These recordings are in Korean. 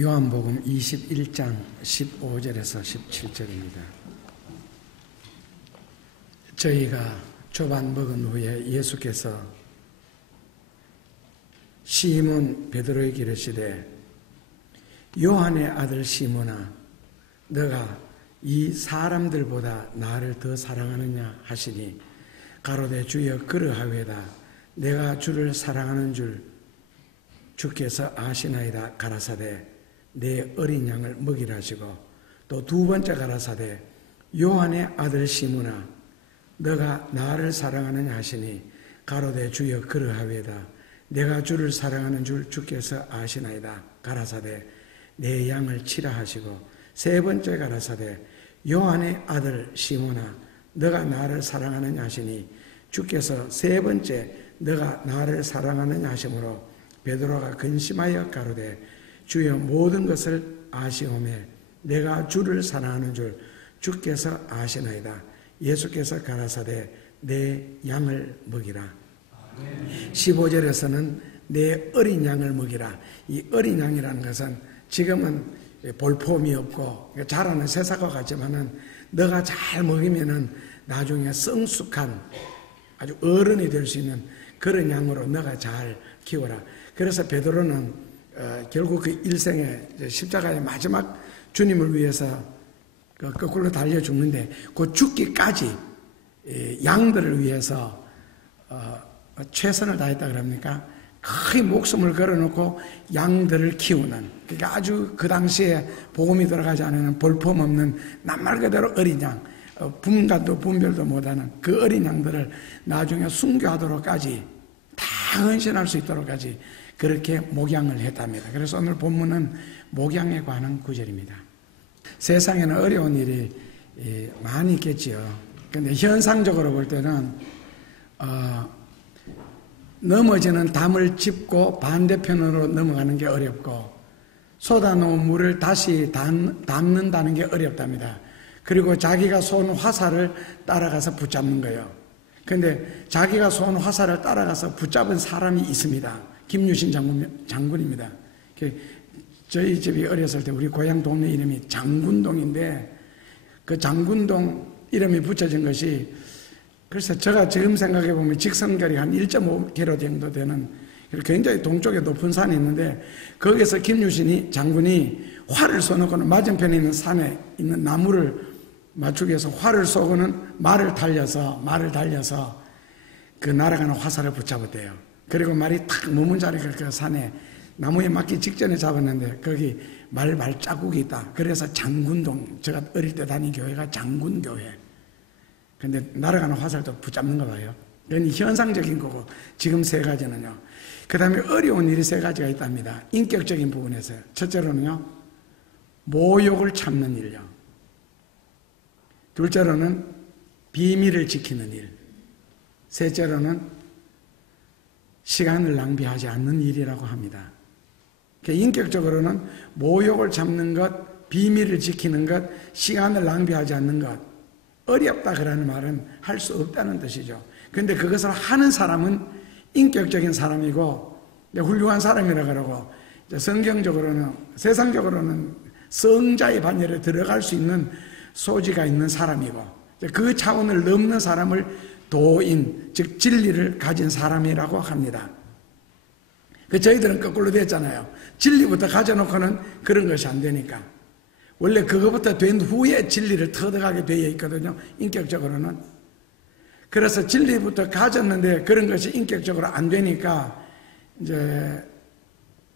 요한복음 21장 15절에서 17절입니다. 저희가 조반 먹은 후에 예수께서 시몬 베드로에게 이르시되 요한의 아들 시몬아 너가 이 사람들보다 나를 더 사랑하느냐 하시니 가로되 주여 그러하외다. 내가 주를 사랑하는 줄 주께서 아시나이다 가라사대 내 어린 양을 먹이라 하시고 또 두 번째 가라사대 요한의 아들 시몬아 너가 나를 사랑하느냐 하시니 가로되 주여 그러하외다. 내가 주를 사랑하는 줄 주께서 아시나이다 가라사대 내 양을 치라 하시고 세 번째 가라사대 요한의 아들 시몬아 너가 나를 사랑하느냐 하시니 주께서 세 번째 너가 나를 사랑하느냐 하시므로 베드로가 근심하여 가로되 주여 모든 것을 아시오매 내가 주를 사랑하는 줄 주께서 아시나이다. 예수께서 가라사대 내 양을 먹이라. 15절에서는 내 어린 양을 먹이라. 이 어린 양이라는 것은 지금은 볼품이 없고 자라는 새사과 같지만은 너가 잘 먹이면은 나중에 성숙한 아주 어른이 될 수 있는 그런 양으로 너가 잘 키워라. 그래서 베드로는 결국 그 일생의 십자가의 마지막 주님을 위해서 거꾸로 달려 죽는데 그 죽기까지 양들을 위해서 최선을 다했다 그럽니까? 거의 목숨을 걸어놓고 양들을 키우는, 그러니까 아주 그 당시에 복음이 들어가지 않은 볼품없는 낱말 그대로 어린 양, 분간도 분별도 못하는 그 어린 양들을 나중에 순교하도록까지 다 헌신할 수 있도록까지 그렇게 목양을 했답니다. 그래서 오늘 본문은 목양에 관한 구절입니다. 세상에는 어려운 일이 많이 있겠지요. 그런데 현상적으로 볼 때는 넘어지는 담을 짚고 반대편으로 넘어가는 게 어렵고 쏟아놓은 물을 다시 담는다는 게 어렵답니다. 그리고 자기가 쏜 화살을 따라가서 붙잡는 거예요. 그런데 자기가 쏜 화살을 따라가서 붙잡은 사람이 있습니다. 김유신 장군입니다. 저희 집이 어렸을 때 우리 고향 동네 이름이 장군동인데 그 장군동 이름이 붙여진 것이 그래서 제가 지금 생각해 보면 직선거리 한 1.5km 정도 되는 굉장히 동쪽에 높은 산이 있는데 거기서 김유신이 장군이 활을 쏘놓고는 맞은편에 있는 산에 있는 나무를 맞추기 위해서 활을 쏘고는 말을 달려서 그 날아가는 화살을 붙잡았대요. 그리고 말이 탁 머문 자리가 그 산에 나무에 맞기 직전에 잡았는데 거기 말 자국이 있다. 그래서 장군동, 제가 어릴 때 다닌 교회가 장군교회. 근데 날아가는 화살도 붙잡는 거 봐요. 이건 현상적인 거고 지금 세 가지는요. 그 다음에 어려운 일이 세 가지가 있답니다. 인격적인 부분에서요. 첫째로는요. 모욕을 참는 일요. 둘째로는 비밀을 지키는 일. 셋째로는 시간을 낭비하지 않는 일이라고 합니다. 인격적으로는 모욕을 참는 것, 비밀을 지키는 것, 시간을 낭비하지 않는 것. 어렵다 그러는 말은 할 수 없다는 뜻이죠. 그런데 그것을 하는 사람은 인격적인 사람이고 훌륭한 사람이라 그러고 성경적으로는 세상적으로는 성자의 반열에 들어갈 수 있는 소지가 있는 사람이고 그 차원을 넘는 사람을 도인, 즉 진리를 가진 사람이라고 합니다. 저희들은 거꾸로 됐잖아요. 진리부터 가져놓고는 그런 것이 안 되니까. 원래 그거부터 된 후에 진리를 터득하게 되어 있거든요. 인격적으로는. 그래서 진리부터 가졌는데 그런 것이 인격적으로 안 되니까 이제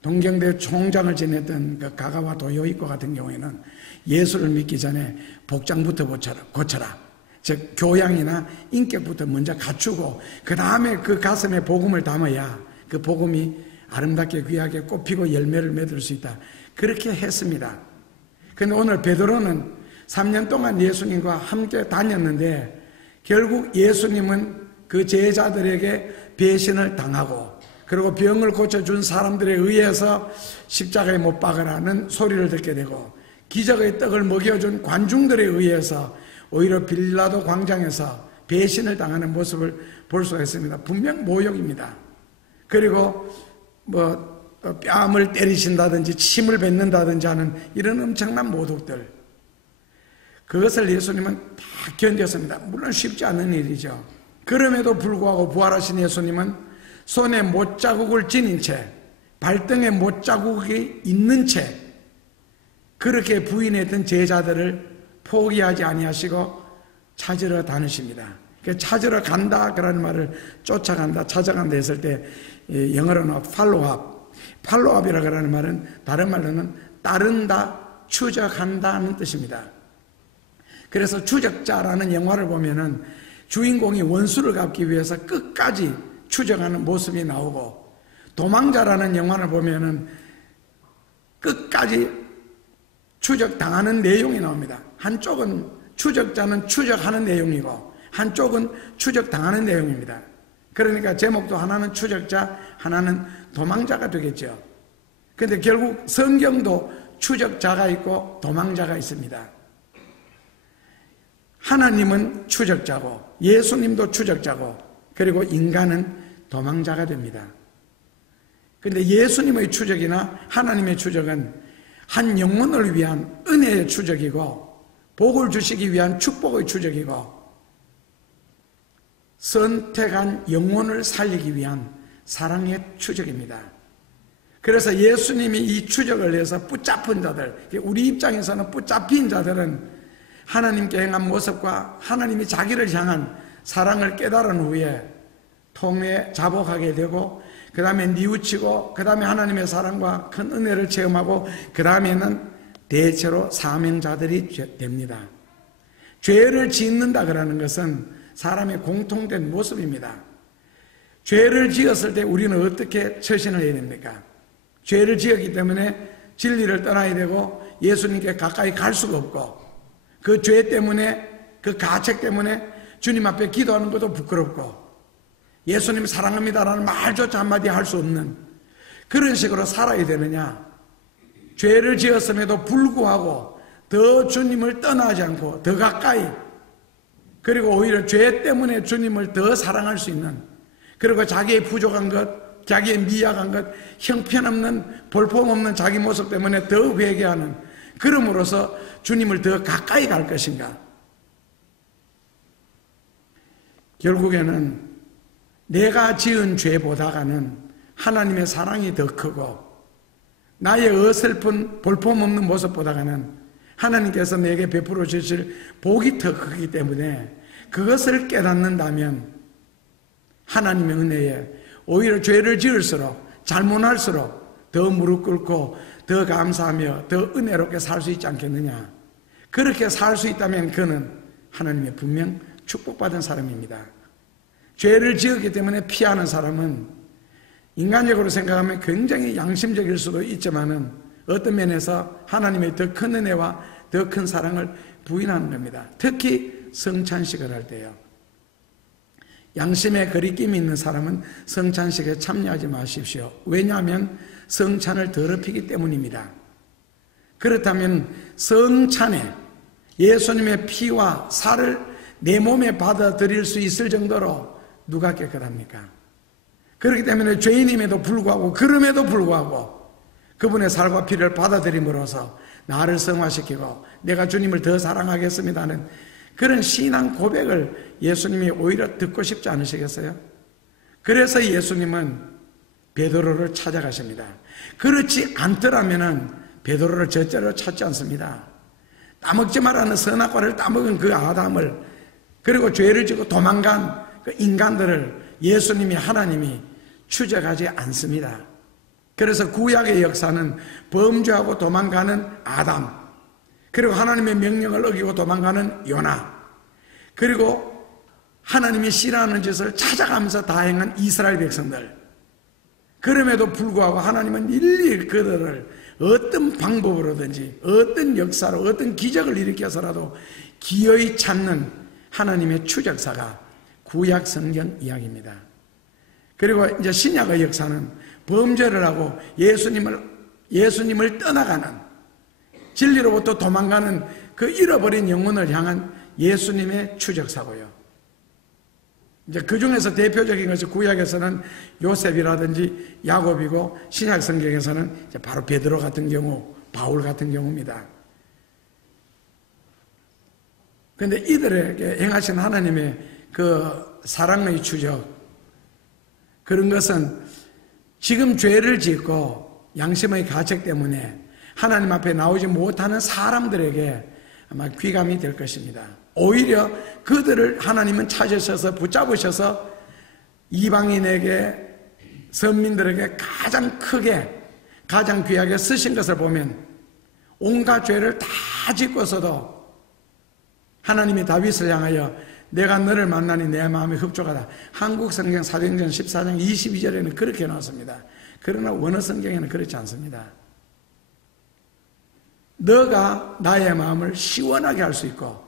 동경대 총장을 지냈던 그 가가와 도요이코 같은 경우에는 예수를 믿기 전에 복장부터 고쳐라. 즉 교양이나 인격부터 먼저 갖추고 그 다음에 그 가슴에 복음을 담아야 그 복음이 아름답게 귀하게 꽃피고 열매를 맺을 수 있다. 그렇게 했습니다. 그런데 오늘 베드로는 3년 동안 예수님과 함께 다녔는데 결국 예수님은 그 제자들에게 배신을 당하고 그리고 병을 고쳐준 사람들에 의해서 십자가에 못 박으라는 소리를 듣게 되고 기적의 떡을 먹여준 관중들에 의해서 오히려 빌라도 광장에서 배신을 당하는 모습을 볼 수가 있습니다. 분명 모욕입니다. 그리고 뺨을 때리신다든지 침을 뱉는다든지 하는 이런 엄청난 모독들, 그것을 예수님은 다 견뎠습니다. 물론 쉽지 않은 일이죠. 그럼에도 불구하고 부활하신 예수님은 손에 못자국을 지닌 채, 발등에 못자국이 있는 채 그렇게 부인했던 제자들을 포기하지 아니하시고 찾으러 다니십니다. 찾으러 간다 그라는 말을 쫓아간다, 찾아간다 했을 때 영어로는 팔로우업이라고 하는 말은 다른 말로는 따른다, 추적한다 하는 뜻입니다. 그래서 추적자라는 영화를 보면은 주인공이 원수를 갚기 위해서 끝까지 추적하는 모습이 나오고, 도망자라는 영화를 보면은 끝까지 추적당하는 내용이 나옵니다. 한쪽은 추적자는 추적하는 내용이고 한쪽은 추적당하는 내용입니다. 그러니까 제목도 하나는 추적자, 하나는 도망자가 되겠죠. 그런데 결국 성경도 추적자가 있고 도망자가 있습니다. 하나님은 추적자고 예수님도 추적자고 그리고 인간은 도망자가 됩니다. 그런데 예수님의 추적이나 하나님의 추적은 한 영혼을 위한 은혜의 추적이고 복을 주시기 위한 축복의 추적이고 선택한 영혼을 살리기 위한 사랑의 추적입니다. 그래서 예수님이 이 추적을 해서 붙잡힌 자들, 우리 입장에서는 붙잡힌 자들은 하나님께 행한 모습과 하나님이 자기를 향한 사랑을 깨달은 후에 통에 자복하게 되고, 그 다음에 뉘우치고, 그 다음에 하나님의 사랑과 큰 은혜를 체험하고, 그 다음에는 대체로 사명자들이 됩니다. 죄를 짓는다 그러는 것은 사람의 공통된 모습입니다. 죄를 지었을 때 우리는 어떻게 처신을 해야 됩니까? 죄를 지었기 때문에 진리를 떠나야 되고 예수님께 가까이 갈 수가 없고, 그 죄 때문에, 그 가책 때문에 주님 앞에 기도하는 것도 부끄럽고 예수님 사랑합니다라는 말조차 한마디 할 수 없는 그런 식으로 살아야 되느냐? 죄를 지었음에도 불구하고 더 주님을 떠나지 않고 더 가까이, 그리고 오히려 죄 때문에 주님을 더 사랑할 수 있는, 그리고 자기의 부족한 것, 자기의 미약한 것, 형편없는 볼품없는 자기 모습 때문에 더 회개하는, 그럼으로써 주님을 더 가까이 갈 것인가? 결국에는 내가 지은 죄보다가는 하나님의 사랑이 더 크고 나의 어설픈 볼품없는 모습보다는 하나님께서 내게 베풀어 주실 복이 더 크기 때문에 그것을 깨닫는다면 하나님의 은혜에 오히려 죄를 지을수록, 잘못할수록 더 무릎 꿇고 더 감사하며 더 은혜롭게 살 수 있지 않겠느냐. 그렇게 살 수 있다면 그는 하나님의 분명 축복받은 사람입니다. 죄를 지었기 때문에 피하는 사람은 인간적으로 생각하면 굉장히 양심적일 수도 있지만은 어떤 면에서 하나님의 더 큰 은혜와 더 큰 사랑을 부인하는 겁니다. 특히 성찬식을 할 때요. 양심에 거리낌이 있는 사람은 성찬식에 참여하지 마십시오. 왜냐하면 성찬을 더럽히기 때문입니다. 그렇다면 성찬에 예수님의 피와 살을 내 몸에 받아들일 수 있을 정도로 누가 깨끗합니까? 그렇기 때문에 죄인임에도 불구하고, 그럼에도 불구하고 그분의 살과 피를 받아들임으로써 나를 성화시키고 내가 주님을 더 사랑하겠습니다 하는 그런 신앙 고백을 예수님이 오히려 듣고 싶지 않으시겠어요? 그래서 예수님은 베드로를 찾아가십니다. 그렇지 않더라면은 베드로를 절대로 찾지 않습니다. 따먹지 말라는 선악과를 따먹은 그 아담을, 그리고 죄를 지고 도망간 그 인간들을 예수님이, 하나님이 추적하지 않습니다. 그래서 구약의 역사는 범죄하고 도망가는 아담, 그리고 하나님의 명령을 어기고 도망가는 요나, 그리고 하나님이 싫어하는 짓을 찾아가면서 다행한 이스라엘 백성들, 그럼에도 불구하고 하나님은 일일이 그들을 어떤 방법으로든지 어떤 역사로 어떤 기적을 일으켜서라도 기어이 찾는 하나님의 추적사가 구약 성경 이야기입니다. 그리고 이제 신약의 역사는 범죄를 하고 예수님을 떠나가는, 진리로부터 도망가는 그 잃어버린 영혼을 향한 예수님의 추적사고요. 이제 그 중에서 대표적인 것이 구약에서는 요셉이라든지 야곱이고 신약 성경에서는 이제 바로 베드로 같은 경우, 바울 같은 경우입니다. 그런데 이들에게 행하신 하나님의 그 사랑의 추적, 그런 것은 지금 죄를 짓고 양심의 가책 때문에 하나님 앞에 나오지 못하는 사람들에게 아마 귀감이 될 것입니다. 오히려 그들을 하나님은 찾으셔서 붙잡으셔서 이방인에게, 선민들에게 가장 크게, 가장 귀하게 쓰신 것을 보면 온갖 죄를 다 짓고서도 하나님이 다윗을 향하여 내가 너를 만나니 내 마음이 흡족하다. 한국 성경 사도행전 14장 22절에는 그렇게 나왔습니다. 그러나 원어 성경에는 그렇지 않습니다. 너가 나의 마음을 시원하게 할 수 있고,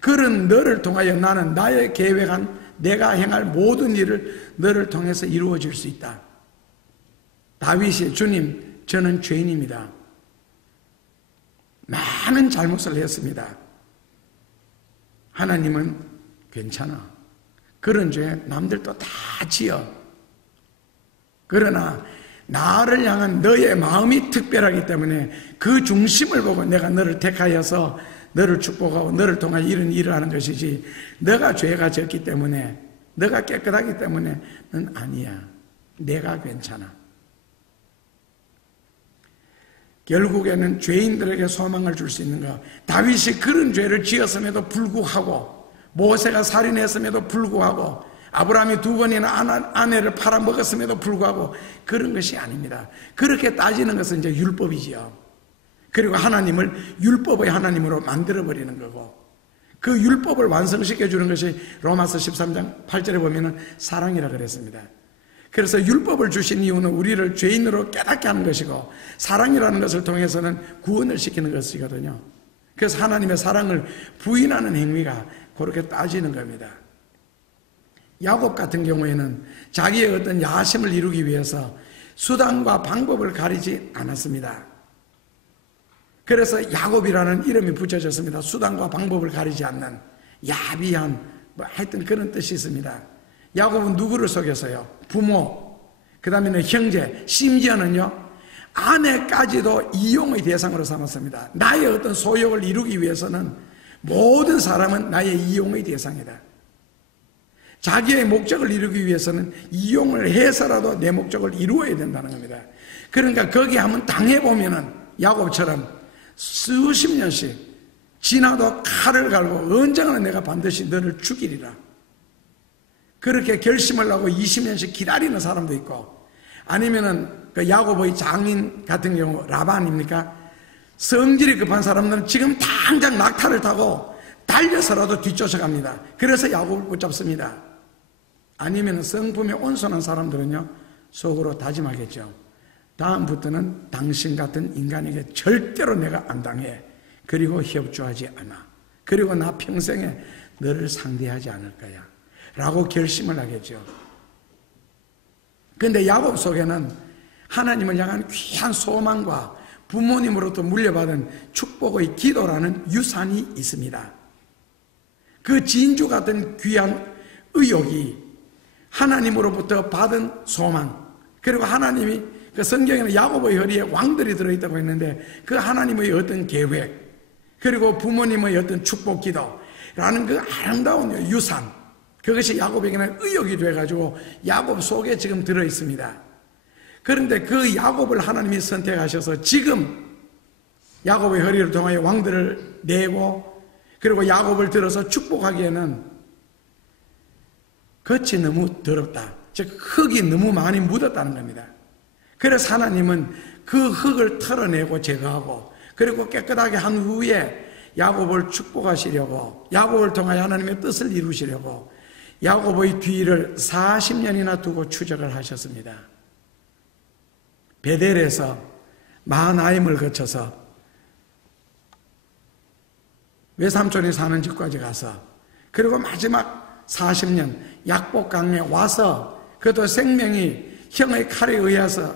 그런 너를 통하여 나는 나의 계획한 내가 행할 모든 일을 너를 통해서 이루어질 수 있다. 다윗이 주님, 저는 죄인입니다. 많은 잘못을 했습니다. 하나님은 괜찮아. 그런 죄 남들도 다 지어. 그러나 나를 향한 너의 마음이 특별하기 때문에 그 중심을 보고 내가 너를 택하여서 너를 축복하고 너를 통해 이런 일을 하는 것이지, 너가 죄가 적기 때문에, 너가 깨끗하기 때문에 넌 아니야. 내가 괜찮아. 결국에는 죄인들에게 소망을 줄 수 있는 것. 다윗이 그런 죄를 지었음에도 불구하고, 모세가 살인했음에도 불구하고, 아브라함이 2번이나 아내를 팔아먹었음에도 불구하고 그런 것이 아닙니다. 그렇게 따지는 것은 이제 율법이지요. 그리고 하나님을 율법의 하나님으로 만들어버리는 거고, 그 율법을 완성시켜 주는 것이 로마서 13장 8절에 보면은 사랑이라 그랬습니다. 그래서 율법을 주신 이유는 우리를 죄인으로 깨닫게 하는 것이고, 사랑이라는 것을 통해서는 구원을 시키는 것이거든요. 그래서 하나님의 사랑을 부인하는 행위가 그렇게 따지는 겁니다. 야곱 같은 경우에는 자기의 어떤 야심을 이루기 위해서 수단과 방법을 가리지 않았습니다. 그래서 야곱이라는 이름이 붙여졌습니다. 수단과 방법을 가리지 않는, 야비한, 하여튼 그런 뜻이 있습니다. 야곱은 누구를 속였어요? 부모, 그 다음에는 형제, 심지어는요 아내까지도 이용의 대상으로 삼았습니다. 나의 어떤 소욕을 이루기 위해서는 모든 사람은 나의 이용의 대상이다. 자기의 목적을 이루기 위해서는 이용을 해서라도 내 목적을 이루어야 된다는 겁니다. 그러니까 거기 한번 당해보면은 야곱처럼 수십 년씩 지나도 칼을 갈고 언젠가는 내가 반드시 너를 죽이리라. 그렇게 결심을 하고 20년씩 기다리는 사람도 있고, 아니면은 그 야곱의 장인 같은 경우 라반입니까? 성질이 급한 사람들은 지금 당장 낙타를 타고 달려서라도 뒤쫓아갑니다. 그래서 야곱을 붙잡습니다. 아니면 성품에 온순한 사람들은요 속으로 다짐하겠죠. 다음부터는 당신 같은 인간에게 절대로 내가 안 당해. 그리고 협조하지 않아. 그리고 나 평생에 너를 상대하지 않을 거야 라고 결심을 하겠죠. 그런데 야곱 속에는 하나님을 향한 귀한 소망과 부모님으로부터 물려받은 축복의 기도라는 유산이 있습니다. 그 진주 같은 귀한 의욕이 하나님으로부터 받은 소망, 그리고 하나님이 그 성경에는 야곱의 허리에 왕들이 들어있다고 했는데 그 하나님의 어떤 계획, 그리고 부모님의 어떤 축복 기도라는 그 아름다운 유산, 그것이 야곱에게는 의욕이 돼가지고 야곱 속에 지금 들어있습니다. 그런데 그 야곱을 하나님이 선택하셔서 지금 야곱의 허리를 통하여 왕들을 내고, 그리고 야곱을 들어서 축복하기에는 겉이 너무 더럽다. 즉 흙이 너무 많이 묻었다는 겁니다. 그래서 하나님은 그 흙을 털어내고 제거하고, 그리고 깨끗하게 한 후에 야곱을 축복하시려고, 야곱을 통하여 하나님의 뜻을 이루시려고 야곱의 뒤를 40년이나 두고 추적을 하셨습니다. 베델에서 마하나임을 거쳐서 외삼촌이 사는 집까지 가서, 그리고 마지막 40년 약복강에 와서, 그것도 생명이 형의 칼에 의해서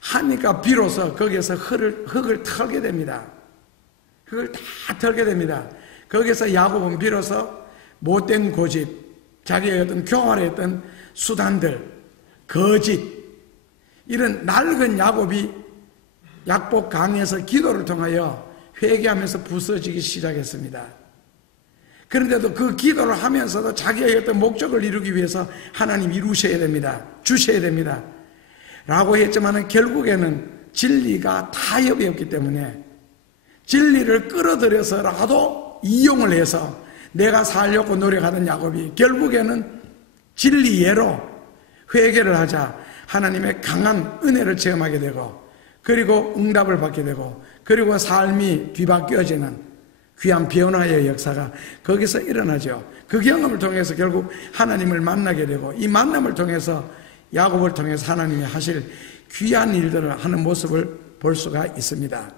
하니까 비로소 거기에서 흙을 털게 됩니다. 흙을 다 털게 됩니다. 거기서 야곱은 비로소 못된 고집, 자기의 어떤 교활했던 수단들, 거짓, 이런 낡은 야곱이 약복 강에서 기도를 통하여 회개하면서 부서지기 시작했습니다. 그런데도 그 기도를 하면서도 자기의 어떤 목적을 이루기 위해서 하나님 이루셔야 됩니다. 주셔야 됩니다. 라고 했지만 결국에는 진리가 타협이 없기 때문에 진리를 끌어들여서라도 이용을 해서 내가 살려고 노력하던 야곱이 결국에는 진리예로 회개를 하자 하나님의 강한 은혜를 체험하게 되고, 그리고 응답을 받게 되고, 그리고 삶이 뒤바뀌어지는 귀한 변화의 역사가 거기서 일어나죠. 그 경험을 통해서 결국 하나님을 만나게 되고, 이 만남을 통해서 야곱을 통해서 하나님이 하실 귀한 일들을 하는 모습을 볼 수가 있습니다.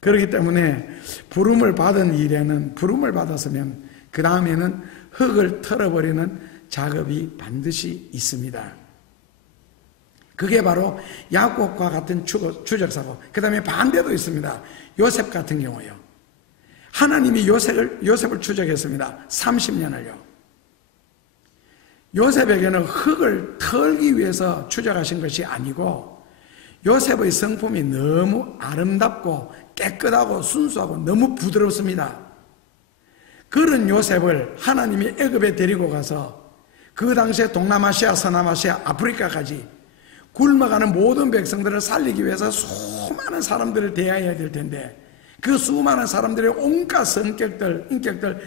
그렇기 때문에 부름을 받은 일에는, 부름을 받았으면 그 다음에는 흙을 털어버리는 작업이 반드시 있습니다. 그게 바로 야곱과 같은 추적사고, 그 다음에 반대도 있습니다. 요셉 같은 경우요. 하나님이 요셉을 추적했습니다. 30년을요. 요셉에게는 흙을 털기 위해서 추적하신 것이 아니고, 요셉의 성품이 너무 아름답고 깨끗하고 순수하고 너무 부드럽습니다. 그런 요셉을 하나님이 애굽에 데리고 가서 그 당시에 동남아시아, 서남아시아, 아프리카까지 굶어가는 모든 백성들을 살리기 위해서 수많은 사람들을 대해야 될 텐데, 그 수많은 사람들의 온갖 성격들, 인격들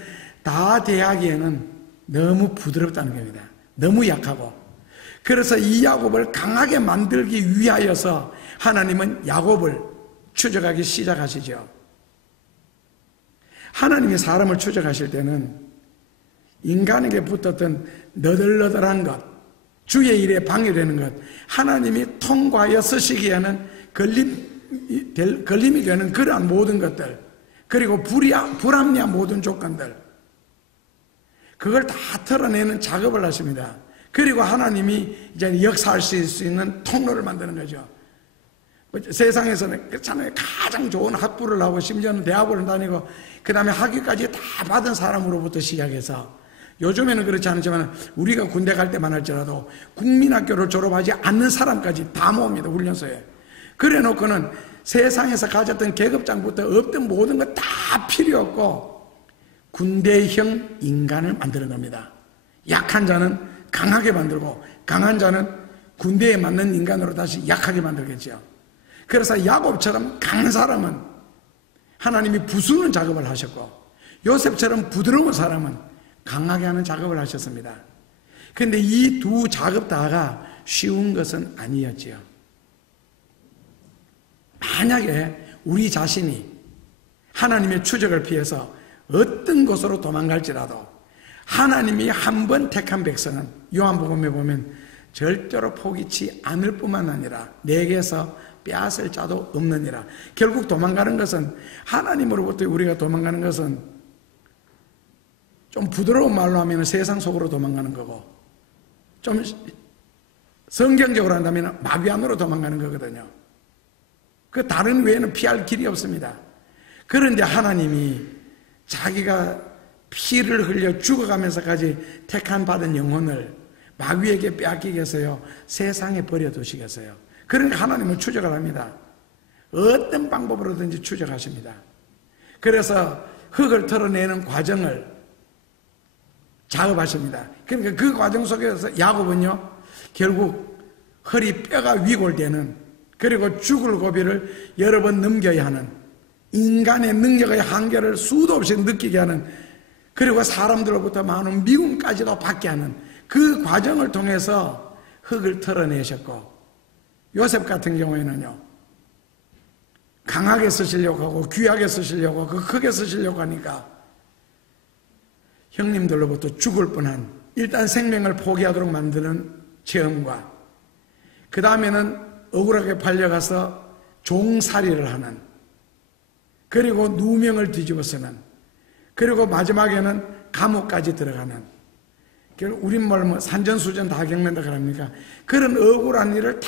다 대하기에는 너무 부드럽다는 겁니다. 너무 약하고. 그래서 이 야곱을 강하게 만들기 위하여서 하나님은 야곱을 추적하기 시작하시죠. 하나님이 사람을 추적하실 때는 인간에게 붙었던 너덜너덜한 것, 주의 일에 방해되는 것, 하나님이 통과하여 쓰시기에는 걸림이 되는 그러한 모든 것들, 그리고 불합리한 모든 조건들, 그걸 다 털어내는 작업을 하십니다. 그리고 하나님이 이제 역사하실 수 있는 통로를 만드는 거죠. 세상에서는 그렇잖아요. 가장 좋은 학부를 하고 심지어는 대학을 다니고 그 다음에 학위까지 다 받은 사람으로부터 시작해서, 요즘에는 그렇지 않지만 우리가 군대 갈 때만 할지라도 국민학교를 졸업하지 않는 사람까지 다 모읍니다. 훈련소에. 그래 놓고는 세상에서 가졌던 계급장부터 없던 모든 것 다 필요 없고 군대형 인간을 만드는 겁니다. 약한 자는 강하게 만들고 강한 자는 군대에 맞는 인간으로 다시 약하게 만들겠죠. 그래서 야곱처럼 강한 사람은 하나님이 부수는 작업을 하셨고, 요셉처럼 부드러운 사람은 강하게 하는 작업을 하셨습니다. 그런데 이 두 작업 다가 쉬운 것은 아니었지요. 만약에 우리 자신이 하나님의 추적을 피해서 어떤 곳으로 도망갈지라도 하나님이 한 번 택한 백성은 요한복음에 보면 절대로 포기치 않을 뿐만 아니라 내게서 빼앗을 자도 없느니라. 결국 도망가는 것은, 하나님으로부터 우리가 도망가는 것은 좀 부드러운 말로 하면 세상 속으로 도망가는 거고, 좀 성경적으로 한다면 마귀 안으로 도망가는 거거든요. 그 다른 외에는 피할 길이 없습니다. 그런데 하나님이 자기가 피를 흘려 죽어가면서까지 택한 받은 영혼을 마귀에게 빼앗기겠어요? 세상에 버려두시겠어요? 그러니까 하나님은 추적을 합니다. 어떤 방법으로든지 추적하십니다. 그래서 흙을 털어내는 과정을 작업하십니다. 그러니까 그 과정 속에서 야곱은요, 결국 허리 뼈가 위골되는, 그리고 죽을 고비를 여러 번 넘겨야 하는, 인간의 능력의 한계를 수도 없이 느끼게 하는, 그리고 사람들로부터 많은 미움까지도 받게 하는 그 과정을 통해서 흙을 털어내셨고, 요셉 같은 경우에는요, 강하게 쓰시려고 하고 귀하게 쓰시려고 하고 크게 쓰시려고 하니까 형님들로부터 죽을 뻔한, 일단 생명을 포기하도록 만드는 체험과, 그 다음에는 억울하게 팔려가서 종살이를 하는, 그리고 누명을 뒤집어 쓰는, 그리고 마지막에는 감옥까지 들어가는, 우린 뭐 산전수전 다 겪는다 그럽니까? 그런 억울한 일을 다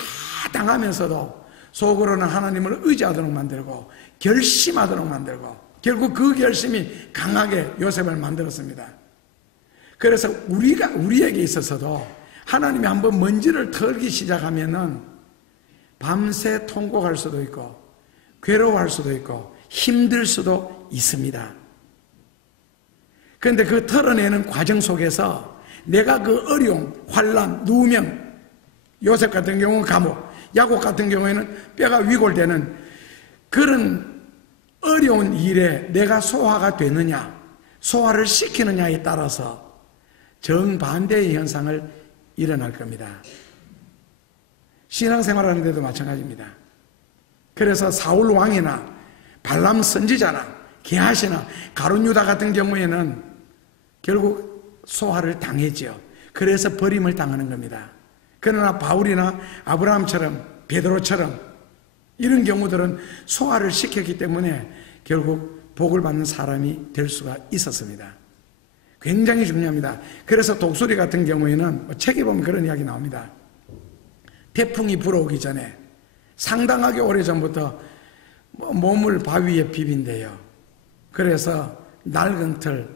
당하면서도 속으로는 하나님을 의지하도록 만들고 결심하도록 만들고, 결국 그 결심이 강하게 요셉을 만들었습니다. 그래서 우리에게 있어서도 하나님이 한번 먼지를 털기 시작하면은 밤새 통곡할 수도 있고 괴로워할 수도 있고 힘들 수도 있습니다. 그런데 그 털어내는 과정 속에서 내가 그 어려움, 환난, 누명, 요셉 같은 경우는 감옥, 야곱 같은 경우에는 뼈가 위골되는 그런 어려운 일에 내가 소화가 되느냐, 소화를 시키느냐에 따라서 정반대의 현상을 일어날 겁니다. 신앙생활하는 데도 마찬가지입니다. 그래서 사울 왕이나 발람 선지자나 게하시나 가룟 유다 같은 경우에는 결국 소화를 당했죠. 그래서 버림을 당하는 겁니다. 그러나 바울이나 아브라함처럼 베드로처럼 이런 경우들은 소화를 시켰기 때문에 결국 복을 받는 사람이 될 수가 있었습니다. 굉장히 중요합니다. 그래서 독수리 같은 경우에는 책에 보면 그런 이야기 나옵니다. 태풍이 불어오기 전에 상당하게 오래전부터 몸을 바위에 비빈대요. 그래서 낡은 털,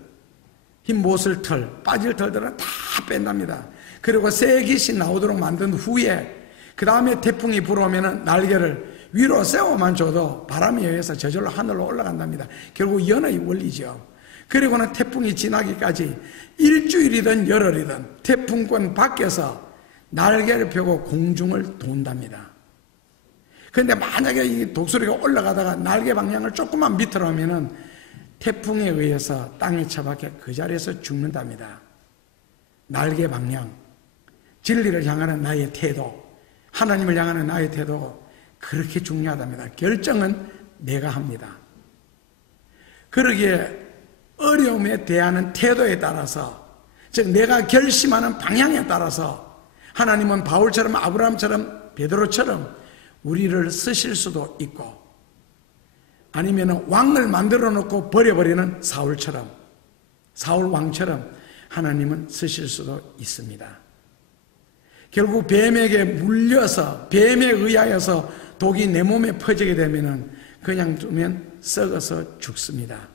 흰 못을 털, 빠질 털들은 다 뺀답니다. 그리고 새깃이 나오도록 만든 후에 그 다음에 태풍이 불어오면 날개를 위로 세워만 줘도 바람에 의해서 저절로 하늘로 올라간답니다. 결국 연의 원리죠. 그리고는 태풍이 지나기까지 일주일이든 열흘이든 태풍권 밖에서 날개를 펴고 공중을 돈답니다. 그런데 만약에 이 독수리가 올라가다가 날개 방향을 조금만 밑으로 하면은 태풍에 의해서 땅에 처박혀 그 자리에서 죽는답니다. 날개 방향, 진리를 향하는 나의 태도, 하나님을 향하는 나의 태도가 그렇게 중요하답니다. 결정은 내가 합니다. 그러기에 어려움에 대하는 태도에 따라서, 즉 내가 결심하는 방향에 따라서 하나님은 바울처럼 아브라함처럼 베드로처럼 우리를 쓰실 수도 있고, 아니면 왕을 만들어 놓고 버려버리는 사울처럼, 사울 왕처럼 하나님은 쓰실 수도 있습니다. 결국 뱀에게 물려서 뱀에 의하여서 독이 내 몸에 퍼지게 되면은 그냥 두면 썩어서 죽습니다.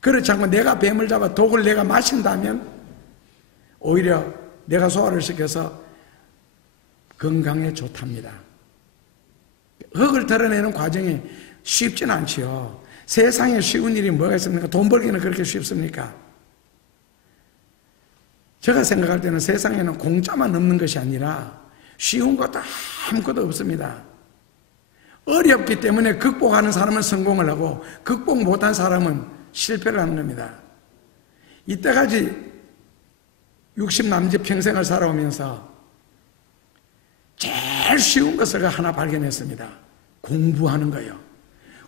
그렇지 않고 내가 뱀을 잡아 독을 내가 마신다면 오히려 내가 소화를 시켜서 건강에 좋답니다. 흙을 털어내는 과정이 쉽진 않지요. 세상에 쉬운 일이 뭐가 있습니까? 돈 벌기는 그렇게 쉽습니까? 제가 생각할 때는 세상에는 공짜만 없는 것이 아니라 쉬운 것도 아무것도 없습니다. 어렵기 때문에 극복하는 사람은 성공을 하고 극복 못한 사람은 실패를 하는 겁니다. 이때까지 60남짓 평생을 살아오면서 제일 쉬운 것을 하나 발견했습니다. 공부하는 거예요.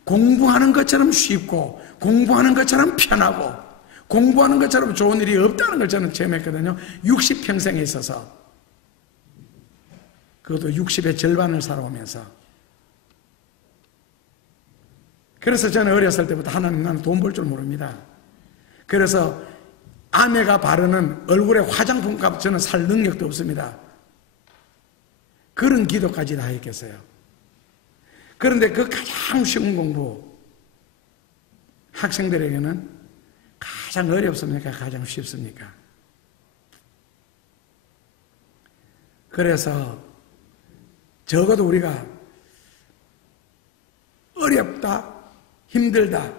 공부하는 것처럼 쉽고 공부하는 것처럼 편하고 공부하는 것처럼 좋은 일이 없다는 걸 저는 처음 했거든요. 60평생에 있어서. 그것도 60의 절반을 살아오면서. 그래서 저는 어렸을 때부터 하나님 나는 돈 벌 줄 모릅니다. 그래서 아내가 바르는 얼굴에 화장품 값 저는 살 능력도 없습니다. 그런 기도까지 다 했겠어요. 그런데 그 가장 쉬운 공부, 학생들에게는 가장 어렵습니까? 가장 쉽습니까? 그래서 적어도 우리가 어렵다, 힘들다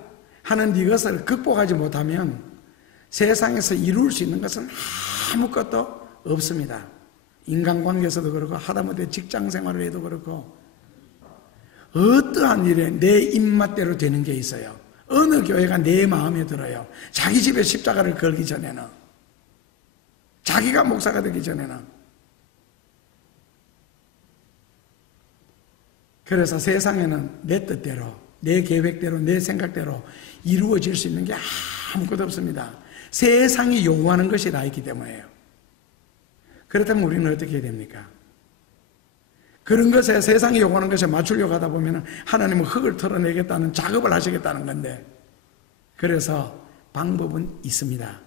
하는 이것을 극복하지 못하면 세상에서 이룰 수 있는 것은 아무것도 없습니다. 인간관계에서도 그렇고 하다못해 직장생활에도 그렇고 어떠한 일에 내 입맛대로 되는 게 있어요. 어느 교회가 내 마음에 들어요. 자기 집에 십자가를 걸기 전에는, 자기가 목사가 되기 전에는. 그래서 세상에는 내 뜻대로, 내 계획대로, 내 생각대로 이루어질 수 있는 게 아무것도 없습니다. 세상이 요구하는 것이 다 있기 때문에요. 그렇다면 우리는 어떻게 해야 됩니까? 그런 것에 세상이 요구하는 것에 맞추려고 하다 보면 하나님은 흙을 털어내겠다는 작업을 하시겠다는 건데, 그래서 방법은 있습니다.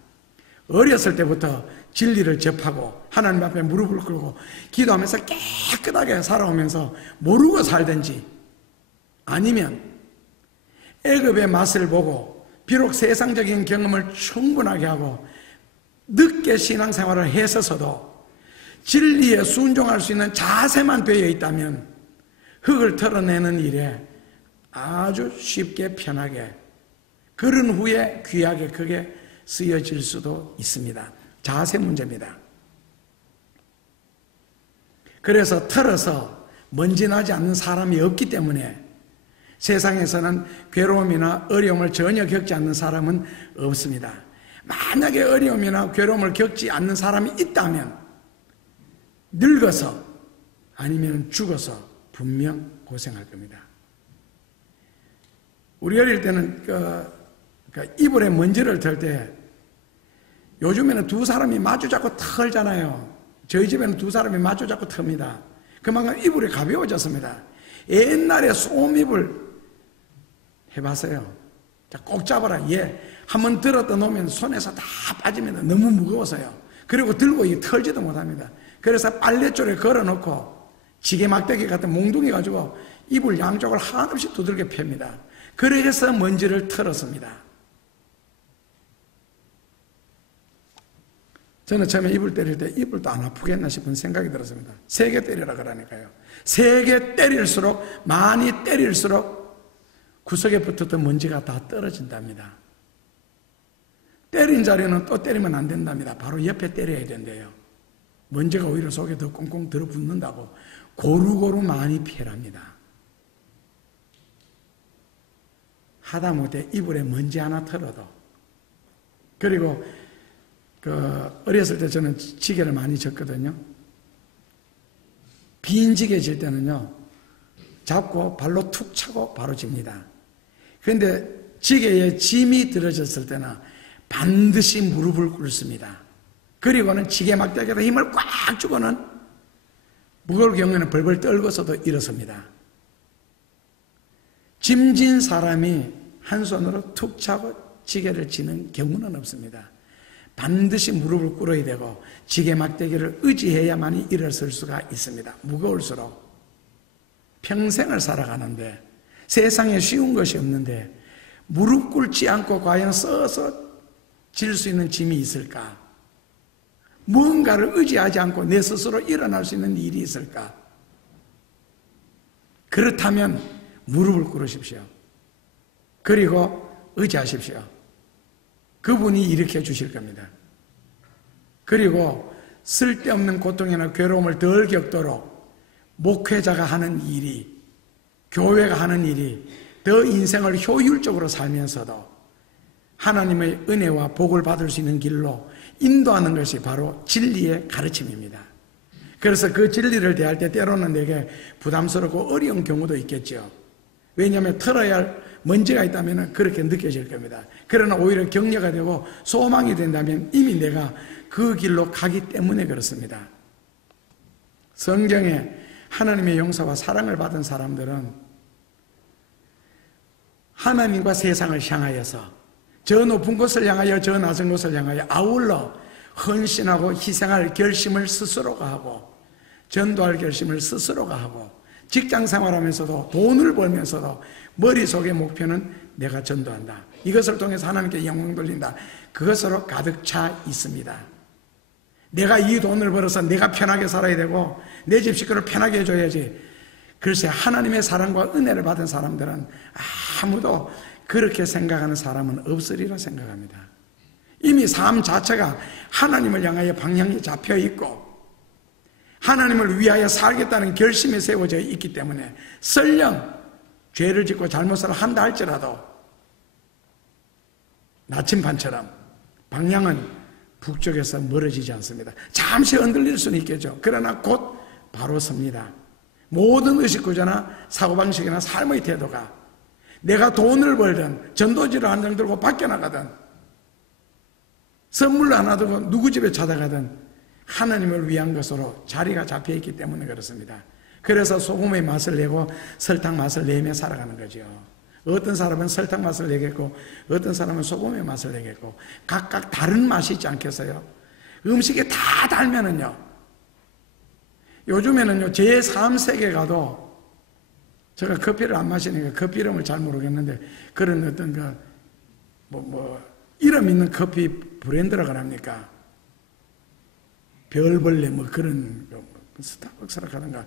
어렸을 때부터 진리를 접하고 하나님 앞에 무릎을 꿇고 기도하면서 깨끗하게 살아오면서 모르고 살든지, 아니면 애굽의 맛을 보고 비록 세상적인 경험을 충분하게 하고 늦게 신앙생활을 했어서도 진리에 순종할 수 있는 자세만 되어 있다면 흙을 털어내는 일에 아주 쉽게 편하게 그런 후에 귀하게 크게 쓰여질 수도 있습니다. 자세 문제입니다. 그래서 털어서 먼지 나지 않는 사람이 없기 때문에 세상에서는 괴로움이나 어려움을 전혀 겪지 않는 사람은 없습니다. 만약에 어려움이나 괴로움을 겪지 않는 사람이 있다면 늙어서 아니면 죽어서 분명 고생할 겁니다. 우리 어릴 때는 이불에 먼지를 털 때 요즘에는 두 사람이 마주 잡고 털잖아요. 저희 집에는 두 사람이 마주 잡고 텁니다. 그만큼 이불이 가벼워졌습니다. 옛날에 솜이불 해봤어요. 자, 꼭 잡아라. 예. 한번 들었다 놓으면 손에서 다 빠집니다. 너무 무거워서요. 그리고 들고 털지도 못합니다. 그래서 빨랫줄에 걸어놓고 지게 막대기 같은 몽둥이 가지고 이불 양쪽을 한없이 두들겨 팹니다. 그래서 먼지를 털었습니다. 저는 처음에 이불 때릴 때 이불도 안 아프겠나 싶은 생각이 들었습니다. 세게 때리라 그러니까요. 세게 때릴수록 많이 때릴수록 구석에 붙었던 먼지가 다 떨어진답니다. 때린 자리는 또 때리면 안 된답니다. 바로 옆에 때려야 된대요. 먼지가 오히려 속에 더 꽁꽁 들어붙는다고 고루고루 많이 피해랍니다. 하다못해 이불에 먼지 하나 털어도. 그리고 어렸을 때 저는 지게를 많이 졌거든요. 빈 지게 질 때는요, 잡고 발로 툭 차고 바로 집니다. 그런데 지게에 짐이 들어졌을 때는 반드시 무릎을 꿇습니다. 그리고는 지게 막대기에다 힘을 꽉 주고는 무거울 경우에는 벌벌 떨고서도 일어섭니다. 짐진 사람이 한 손으로 툭 차고 지게를 지는 경우는 없습니다. 반드시 무릎을 꿇어야 되고 지게 막대기를 의지해야만이 일어설 수가 있습니다. 무거울수록. 평생을 살아가는데 세상에 쉬운 것이 없는데 무릎 꿇지 않고 과연 써서 질 수 있는 짐이 있을까? 무언가를 의지하지 않고 내 스스로 일어날 수 있는 일이 있을까? 그렇다면 무릎을 꿇으십시오. 그리고 의지하십시오. 그분이 일으켜 주실 겁니다. 그리고 쓸데없는 고통이나 괴로움을 덜 겪도록 목회자가 하는 일이, 교회가 하는 일이 더 인생을 효율적으로 살면서도 하나님의 은혜와 복을 받을 수 있는 길로 인도하는 것이 바로 진리의 가르침입니다. 그래서 그 진리를 대할 때 때로는 되게 부담스럽고 어려운 경우도 있겠죠. 왜냐하면 털어야 할 먼지가 있다면 그렇게 느껴질 겁니다. 그러나 오히려 격려가 되고 소망이 된다면 이미 내가 그 길로 가기 때문에 그렇습니다. 성경에 하나님의 용서와 사랑을 받은 사람들은 하나님과 세상을 향하여서 저 높은 곳을 향하여 저 낮은 곳을 향하여 아울러 헌신하고 희생할 결심을 스스로가 하고 전도할 결심을 스스로가 하고 직장 생활하면서도 돈을 벌면서도 머릿속의 목표는 내가 전도한다. 이것을 통해서 하나님께 영광 돌린다. 그것으로 가득 차 있습니다. 내가 이 돈을 벌어서 내가 편하게 살아야 되고 내 집 식구를 편하게 해줘야지. 글쎄 하나님의 사랑과 은혜를 받은 사람들은 아무도 그렇게 생각하는 사람은 없으리라 생각합니다. 이미 삶 자체가 하나님을 향하여 방향이 잡혀 있고 하나님을 위하여 살겠다는 결심이 세워져 있기 때문에 설령 죄를 짓고 잘못을 한다 할지라도 나침반처럼 방향은 북쪽에서 멀어지지 않습니다. 잠시 흔들릴 수는 있겠죠. 그러나 곧 바로 섭니다. 모든 의식구조나 사고방식이나 삶의 태도가 내가 돈을 벌든 전도지를 한 장 들고 밖에 나가든 선물로 하나 들고 누구 집에 찾아가든 하나님을 위한 것으로 자리가 잡혀있기 때문에 그렇습니다. 그래서 소금의 맛을 내고 설탕 맛을 내며 살아가는 거죠. 어떤 사람은 설탕 맛을 내겠고 어떤 사람은 소금의 맛을 내겠고 각각 다른 맛이 있지 않겠어요? 음식이 다 달면은요, 요즘에는요 제3세계 가도 제가 커피를 안 마시니까 커피 이름을 잘 모르겠는데 그런 어떤 이름 있는 커피 브랜드라고 합니까? 별벌레 뭐 그런 스타벅스라 하던가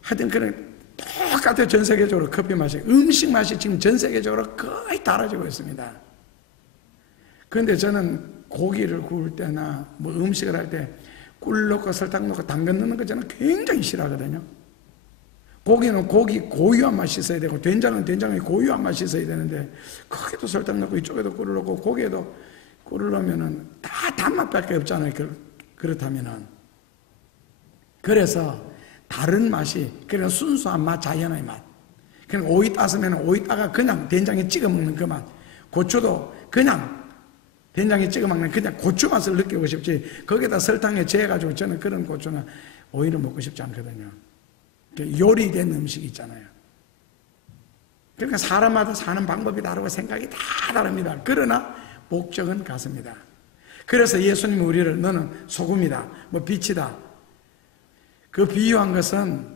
하여튼 그런 똑같아요. 전 세계적으로 커피 맛이 음식 맛이 지금 전 세계적으로 거의 달라지고 있습니다. 그런데 저는 고기를 구울 때나 뭐 음식을 할 때 꿀 넣고 설탕 넣고 당근 넣는 거 저는 굉장히 싫어하거든요. 고기는 고기 고유한 맛이 있어야 되고 된장은 된장의 고유한 맛이 있어야 되는데 거기도 설탕 넣고 이쪽에도 꿀을 넣고 고기에도 꿀을 넣으면은 다 단맛밖에 없잖아요. 그렇다면은 그래서 다른 맛이 그냥 순수한 맛, 자연의 맛. 그냥 오이 땄으면 오이 따가 그냥 된장에 찍어 먹는 그 맛. 고추도 그냥 된장에 찍어 먹는 그냥 고추 맛을 느끼고 싶지 거기다 설탕에 재가지고 저는 그런 고추나 오이를 먹고 싶지 않거든요. 요리된 음식 있잖아요. 그러니까 사람마다 사는 방법이 다르고 생각이 다 다릅니다. 그러나 목적은 같습니다. 그래서 예수님이 우리를 너는 소금이다, 뭐 빛이다. 그 비유한 것은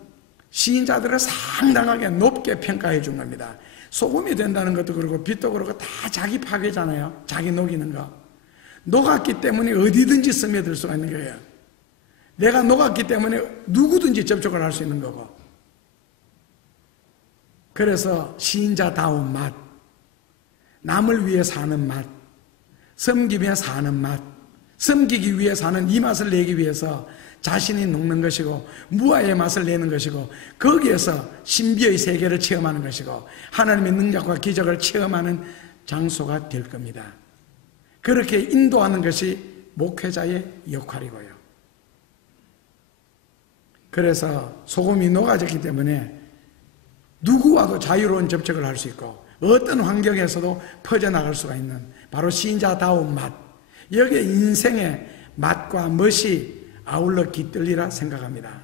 시인자들을 상당하게 높게 평가해 준 겁니다. 소금이 된다는 것도 그렇고 빛도 그렇고 다 자기 파괴잖아요. 자기 녹이는 거. 녹았기 때문에 어디든지 스며들 수가 있는 거예요. 내가 녹았기 때문에 누구든지 접촉을 할 수 있는 거고. 그래서 시인자다운 맛, 남을 위해 사는 맛, 섬기며 사는 맛, 섬기기 위해 사는 이 맛을 내기 위해서 자신이 녹는 것이고 무아의 맛을 내는 것이고 거기에서 신비의 세계를 체험하는 것이고 하나님의 능력과 기적을 체험하는 장소가 될 겁니다. 그렇게 인도하는 것이 목회자의 역할이고요. 그래서 소금이 녹아졌기 때문에 누구와도 자유로운 접촉을 할 수 있고 어떤 환경에서도 퍼져나갈 수가 있는 바로 시인자다운 맛, 여기에 인생의 맛과 멋이 아울러 깃들리라 생각합니다.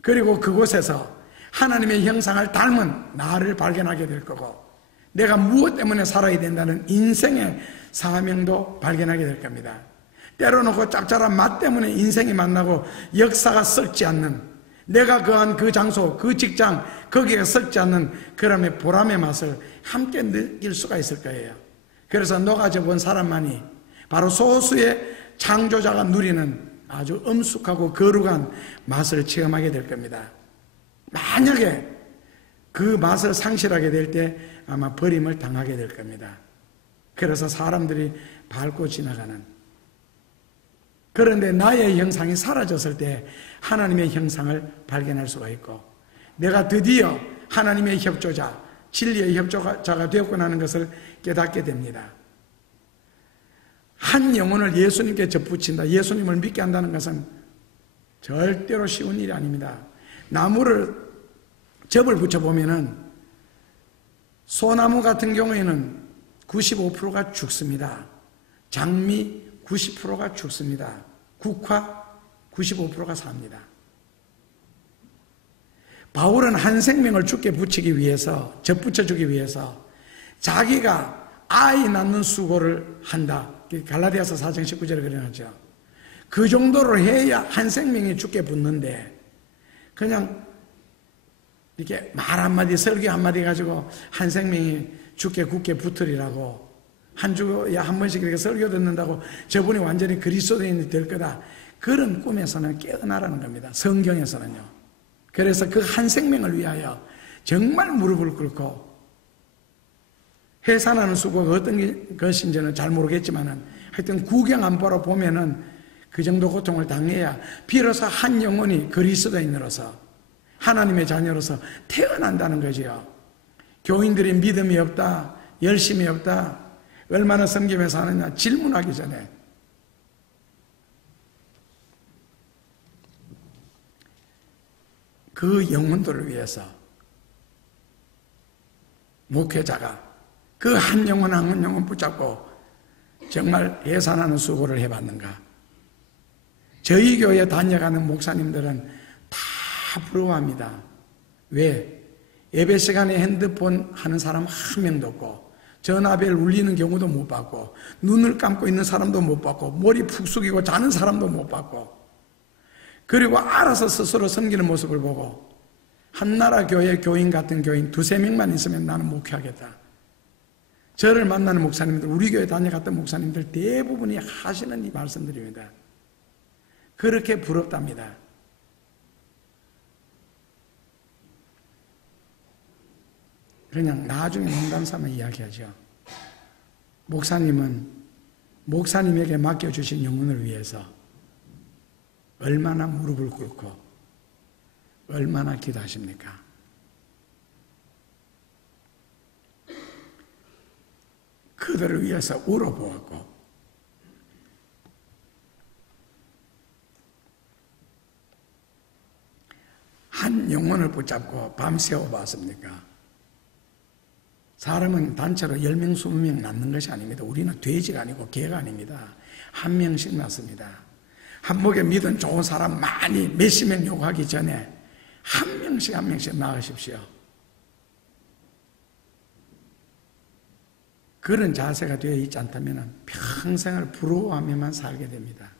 그리고 그곳에서 하나님의 형상을 닮은 나를 발견하게 될 거고 내가 무엇 때문에 살아야 된다는 인생의 사명도 발견하게 될 겁니다. 때려놓고 짭짤한 맛 때문에 인생이 만나고 역사가 썩지 않는 내가 거한 그 장소, 그 직장 거기에 썩지 않는 그럼의 보람의 맛을 함께 느낄 수가 있을 거예요. 그래서 녹아져 본 사람만이 바로 소수의 창조자가 누리는 아주 엄숙하고 거룩한 맛을 체험하게 될 겁니다. 만약에 그 맛을 상실하게 될 때 아마 버림을 당하게 될 겁니다. 그래서 사람들이 밟고 지나가는. 그런데 나의 형상이 사라졌을 때 하나님의 형상을 발견할 수가 있고 내가 드디어 하나님의 협조자, 진리의 협조자가 되었구나 하는 것을 깨닫게 됩니다. 한 영혼을 예수님께 접붙인다, 예수님을 믿게 한다는 것은 절대로 쉬운 일이 아닙니다. 나무를 접을 붙여보면은 소나무 같은 경우에는 95%가 죽습니다. 장미 90%가 죽습니다. 국화 95%가 삽니다. 바울은 한 생명을 죽게 붙이기 위해서, 접붙여주기 위해서 자기가 아이 낳는 수고를 한다. 갈라디아서 4장 19절에 그려놨죠. 그 정도로 해야 한 생명이 죽게 붙는데 그냥 이렇게 말 한마디, 설교 한마디 가지고 한 생명이 죽게 굳게 붙으리라고 한 주에 한 번씩 이렇게 설교 듣는다고 저분이 완전히 그리스도인이 될 거다. 그런 꿈에서는 깨어나라는 겁니다. 성경에서는요. 그래서 그 한 생명을 위하여 정말 무릎을 꿇고 해산하는 수고가 어떤 것인지는 잘 모르겠지만은 하여튼 구경 안 보러 보면은 그 정도 고통을 당해야 비로소 한 영혼이 그리스도인으로서 하나님의 자녀로서 태어난다는 거지요. 교인들이 믿음이 없다, 열심이 없다, 얼마나 섬기며 사느냐 질문하기 전에 그 영혼들을 위해서 목회자가 그 한 영혼 한 영혼 붙잡고 정말 예산하는 수고를 해봤는가. 저희 교회 다녀가는 목사님들은 다 부러워합니다. 왜? 예배 시간에 핸드폰 하는 사람 한 명도 없고 전화벨 울리는 경우도 못 봤고 눈을 감고 있는 사람도 못 봤고 머리 푹 숙이고 자는 사람도 못 봤고 그리고 알아서 스스로 섬기는 모습을 보고 한나라 교회 교인 같은 교인 2-3명만 있으면 나는 목회하겠다. 저를 만나는 목사님들, 우리 교회 다녀갔던 목사님들 대부분이 하시는 이 말씀드립니다. 그렇게 부럽답니다. 그냥 나중에 농담 삼아 이야기하죠. 목사님은 목사님에게 맡겨주신 영혼을 위해서 얼마나 무릎을 꿇고 얼마나 기도하십니까? 그들을 위해서 울어보았고 한 영혼을 붙잡고 밤새워 봤습니까? 사람은 단체로 10명, 20명 낳는 것이 아닙니다. 우리는 돼지가 아니고 개가 아닙니다. 한 명씩 낳습니다. 한목에 믿은 좋은 사람 많이 몇십 명 요구하기 전에 한 명씩 낳으십시오. 그런 자세가 되어 있지 않다면 평생을 부러워하면만 살게 됩니다.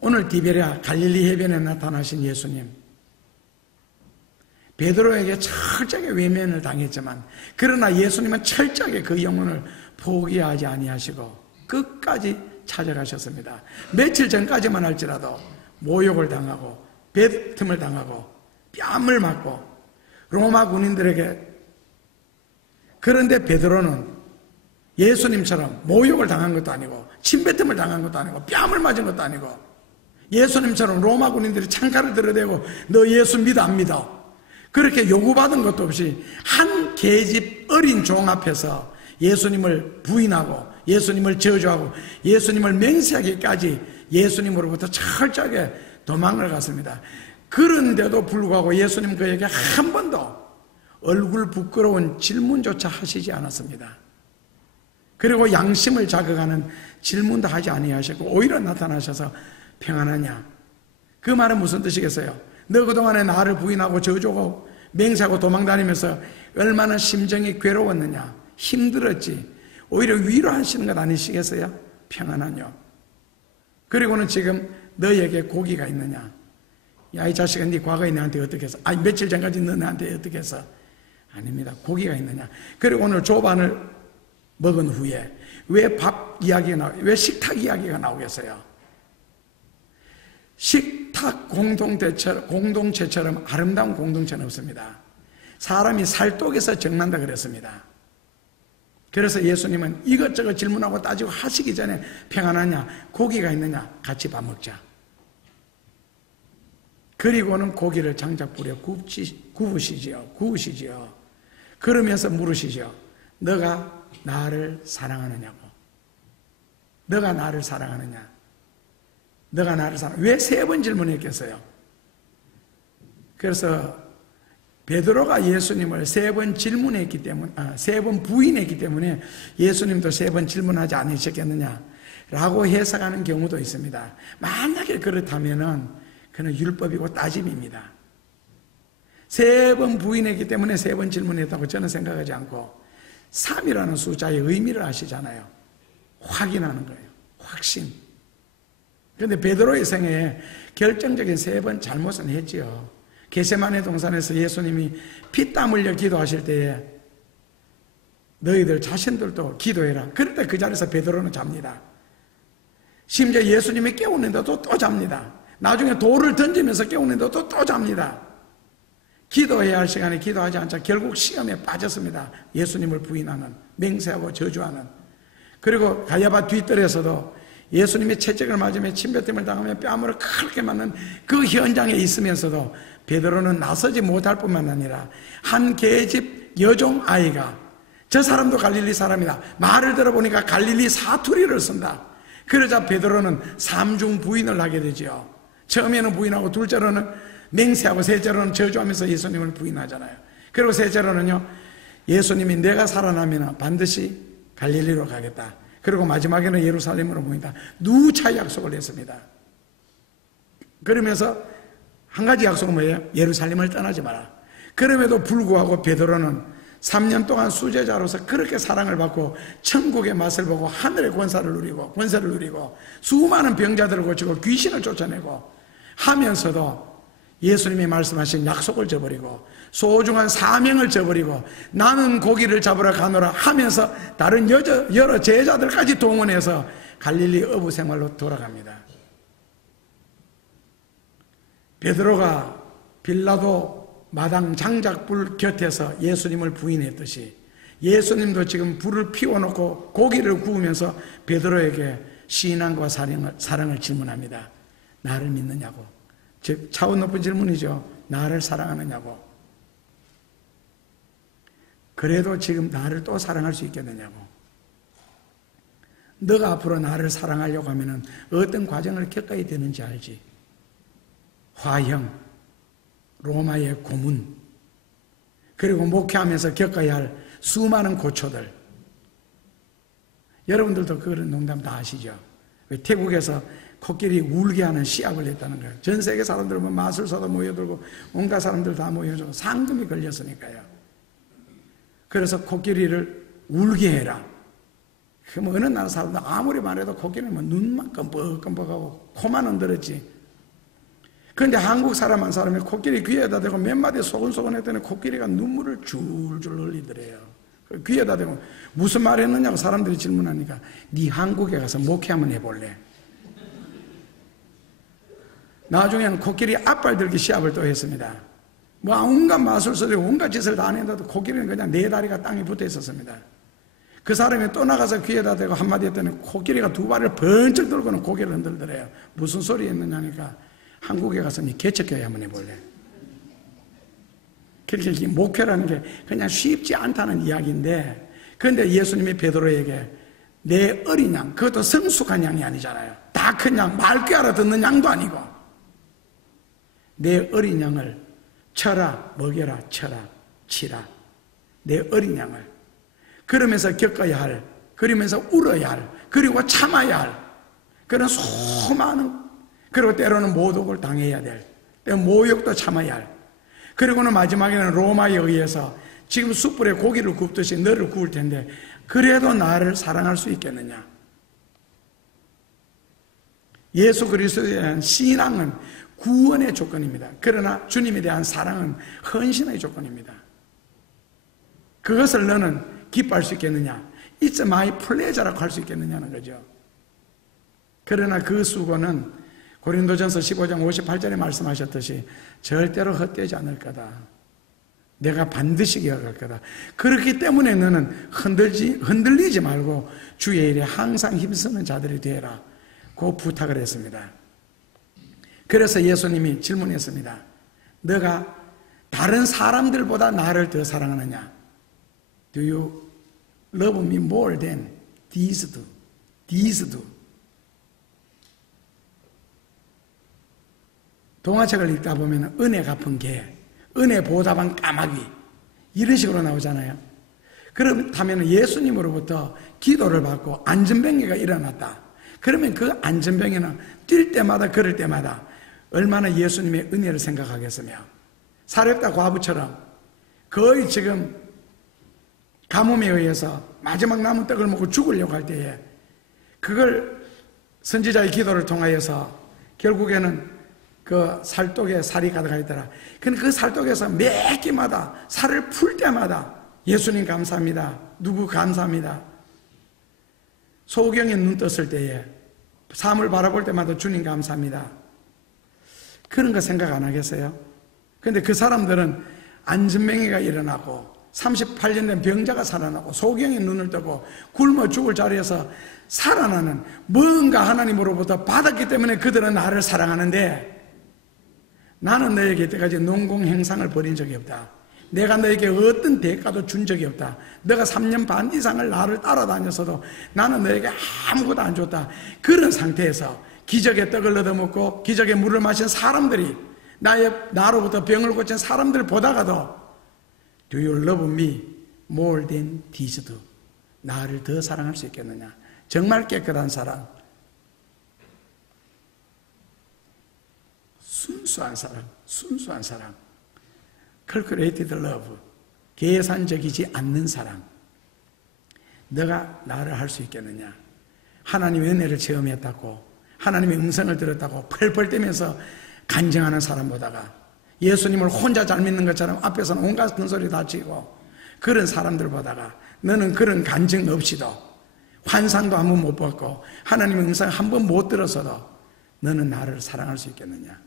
오늘 디베랴 갈릴리 해변에 나타나신 예수님, 베드로에게 철저하게 외면을 당했지만 그러나 예수님은 철저하게 그 영혼을 포기하지 아니하시고 끝까지 찾아가셨습니다. 며칠 전까지만 할지라도 모욕을 당하고 뱉음을 당하고 뺨을 맞고 로마 군인들에게, 그런데 베드로는 예수님처럼 모욕을 당한 것도 아니고 침뱉음을 당한 것도 아니고 뺨을 맞은 것도 아니고 예수님처럼 로마 군인들이 창칼을 들어대고 너 예수 믿어 안 믿어 그렇게 요구받은 것도 없이 한 계집 어린 종 앞에서 예수님을 부인하고 예수님을 저주하고 예수님을 맹세하기까지 예수님으로부터 철저하게 도망을 갔습니다. 그런데도 불구하고 예수님 그에게 한 번도 얼굴 부끄러운 질문조차 하시지 않았습니다. 그리고 양심을 자극하는 질문도 하지 아니하셨고 오히려 나타나셔서 평안하냐? 그 말은 무슨 뜻이겠어요? 너 그동안에 나를 부인하고 저주하고 맹세하고 도망다니면서 얼마나 심정이 괴로웠느냐? 힘들었지. 오히려 위로하시는 것 아니시겠어요? 평안하뇨. 그리고는 지금 너에게 고기가 있느냐? 야, 이 자식아, 네 과거에 나한테 어떻게 했어? 아니, 며칠 전까지 너 나한테 어떻게 했어? 아닙니다. 고기가 있느냐? 그리고 오늘 조반을 먹은 후에 왜 밥 이야기가 왜 식탁 이야기가 나오겠어요? 식탁 공동체처럼 아름다운 공동체는 없습니다. 사람이 살독에서 정난다 그랬습니다. 그래서 예수님은 이것저것 질문하고 따지고 하시기 전에 평안하냐? 고기가 있느냐? 같이 밥 먹자. 그리고는 고기를 장작 불에 구우시지요. 그러면서 물으시죠. 너가 나를 사랑하느냐고. 너가 나를 사랑하느냐? 너가 나를 사랑하느냐? 왜 3번 질문했겠어요? 그래서 베드로가 예수님을 3번 질문했기 때문에, 3번 부인했기 때문에 예수님도 3번 질문하지 않으셨겠느냐? 라고 해석하는 경우도 있습니다. 만약에 그렇다면은 그는 율법이고 따짐입니다. 3번 부인했기 때문에 3번 질문했다고 저는 생각하지 않고 3이라는 숫자의 의미를 아시잖아요. 확인하는 거예요. 확신. 그런데 베드로의 생애에 결정적인 3번 잘못은 했지요. 겟세마네 동산에서 예수님이 피땀 흘려 기도하실 때에 너희들 자신들도 기도해라. 그럴 때 그 자리에서 베드로는 잡니다. 심지어 예수님이 깨우는데도 또 잡니다. 나중에 돌을 던지면서 깨우는데도 또 잡니다. 기도해야 할 시간에 기도하지 않자 결국 시험에 빠졌습니다. 예수님을 부인하는, 맹세하고 저주하는. 그리고 가야바 뒷뜰에서도 예수님이 채찍을 맞으며 침뱉음을 당하며 뺨으로 크게 맞는 그 현장에 있으면서도 베드로는 나서지 못할 뿐만 아니라 한 계집 여종 아이가 저 사람도 갈릴리 사람이다. 말을 들어보니까 갈릴리 사투리를 쓴다. 그러자 베드로는 3중 부인을 하게 되죠. 처음에는 부인하고 둘째로는 맹세하고 셋째로는 저주하면서 예수님을 부인하잖아요. 그리고 셋째로는요, 예수님이 내가 살아나면 반드시 갈릴리로 가겠다. 그리고 마지막에는 예루살렘으로 보인다. 누차 약속을 했습니다. 그러면서 한 가지 약속은 뭐예요? 예루살렘을 떠나지 마라. 그럼에도 불구하고 베드로는 3년 동안 수제자로서 그렇게 사랑을 받고 천국의 맛을 보고 하늘의 권세를 누리고 수많은 병자들을 고치고 귀신을 쫓아내고 하면서도 예수님이 말씀하신 약속을 저버리고 소중한 사명을 저버리고 나는 고기를 잡으러 가노라 하면서 다른 여러 제자들까지 동원해서 갈릴리 어부 생활로 돌아갑니다. 베드로가 빌라도 마당 장작불 곁에서 예수님을 부인했듯이 예수님도 지금 불을 피워놓고 고기를 구우면서 베드로에게 신앙과 사랑을 질문합니다. 나를 믿느냐고. 즉 차원 높은 질문이죠. 나를 사랑하느냐고. 그래도 지금 나를 또 사랑할 수 있겠느냐고. 너가 앞으로 나를 사랑하려고 하면 어떤 과정을 겪어야 되는지 알지. 화형, 로마의 고문, 그리고 목회하면서 겪어야 할 수많은 고초들. 여러분들도 그런 농담 다 아시죠? 태국에서 코끼리 울게 하는 시합을 했다는 거예요. 전 세계 사람들 마술사도 모여들고 온갖 사람들 다 모여서 상금이 걸렸으니까요. 그래서 코끼리를 울게 해라. 그럼 어느 나라 사람들 아무리 말해도 코끼리는 눈만 껌뻑껌뻑하고 코만 흔들었지. 그런데 한국 사람 한 사람이 코끼리 귀에다 대고 몇 마디 소근소근 했더니 코끼리가 눈물을 줄줄 흘리더래요. 귀에다 대고 무슨 말 했느냐고 사람들이 질문하니까 네 한국에 가서 목회 한번 해볼래. 나중에는 코끼리 앞발 들기 시합을 또 했습니다. 뭐 온갖 마술소리 온갖 짓을 다 했는데도 코끼리는 그냥 네 다리가 땅에 붙어 있었습니다. 그 사람이 또 나가서 귀에다 대고 한마디 했더니 코끼리가 두 발을 번쩍 들고는 고개를 흔들더래요. 무슨 소리 했느냐니까 한국에 가서 네 개척교회 한번 해볼래. 그렇게 목회라는 게 그냥 쉽지 않다는 이야기인데, 그런데 예수님이 베드로에게 내 어린 양, 그것도 성숙한 양이 아니잖아요. 다 큰 양, 맑게 알아듣는 양도 아니고 내 어린 양을 쳐라, 먹여라, 쳐라, 치라. 내 어린 양을. 그러면서 겪어야 할, 그러면서 울어야 할, 그리고 참아야 할 그런 수많은, 그리고 때로는 모독을 당해야 될, 때로는 모욕도 참아야 할, 그리고는 마지막에는 로마에 의해서 지금 숯불에 고기를 굽듯이 너를 구울 텐데 그래도 나를 사랑할 수 있겠느냐. 예수 그리스도에 대한 신앙은 구원의 조건입니다. 그러나 주님에 대한 사랑은 헌신의 조건입니다. 그것을 너는 기뻐할 수 있겠느냐. It's my pleasure라고 할 수 있겠느냐는 거죠. 그러나 그 수고는 고린도전서 15장 58절에 말씀하셨듯이 절대로 헛되지 않을 거다. 내가 반드시 기억할 거다. 그렇기 때문에 너는 흔들리지 말고 주의 일에 항상 힘쓰는 자들이 되라. 그 부탁을 했습니다. 그래서 예수님이 질문했습니다. 너가 다른 사람들보다 나를 더 사랑하느냐? Do you love me more than these do? These do. 동화책을 읽다 보면 은혜 갚은 개, 은혜 보답한 까마귀 이런 식으로 나오잖아요. 그렇다면 예수님으로부터 기도를 받고 안전병이가 일어났다. 그러면 그 안전병이는 뛸 때마다 걸을 때마다 얼마나 예수님의 은혜를 생각하겠으며, 사렙다 과부처럼 거의 지금 가뭄에 의해서 마지막 남은 떡을 먹고 죽으려고 할 때에 그걸 선지자의 기도를 통하여서 결국에는 그 살독에 살이 가득하 있더라. 근데 그 살독에서 매 끼마다 살을 풀 때마다 예수님 감사합니다. 누구 감사합니다. 소경이 눈 떴을 때에 삶을 바라볼 때마다 주님 감사합니다. 그런 거 생각 안 하겠어요? 근데 그 사람들은 안전병이가 일어나고 38년 된 병자가 살아나고 소경이 눈을 뜨고 굶어 죽을 자리에서 살아나는 뭔가 하나님으로부터 받았기 때문에 그들은 나를 사랑하는데, 나는 너에게 이때까지 농공행상을 벌인 적이 없다. 내가 너에게 어떤 대가도 준 적이 없다. 너가 3년 반 이상을 나를 따라다녔어도 나는 너에게 아무것도 안 줬다. 그런 상태에서 기적의 떡을 얻어먹고 기적의 물을 마신 사람들이, 나로부터 병을 고친 사람들 보다가도 Do you love me more than these do? 나를 더 사랑할 수 있겠느냐. 정말 깨끗한 사랑, 순수한 사랑, 순수한 사랑, calculated love, 계산적이지 않는 사랑. 너가 나를 할 수 있겠느냐. 하나님의 은혜를 체험했다고, 하나님의 음성을 들었다고 펄펄 뛰면서 간증하는 사람보다가 예수님을 혼자 잘 믿는 것처럼 앞에서는 온갖 큰소리 다 치고 그런 사람들보다가 너는 그런 간증 없이도 환상도 한 번 못 봤고 하나님의 음성 한 번 못 들었어도 너는 나를 사랑할 수 있겠느냐?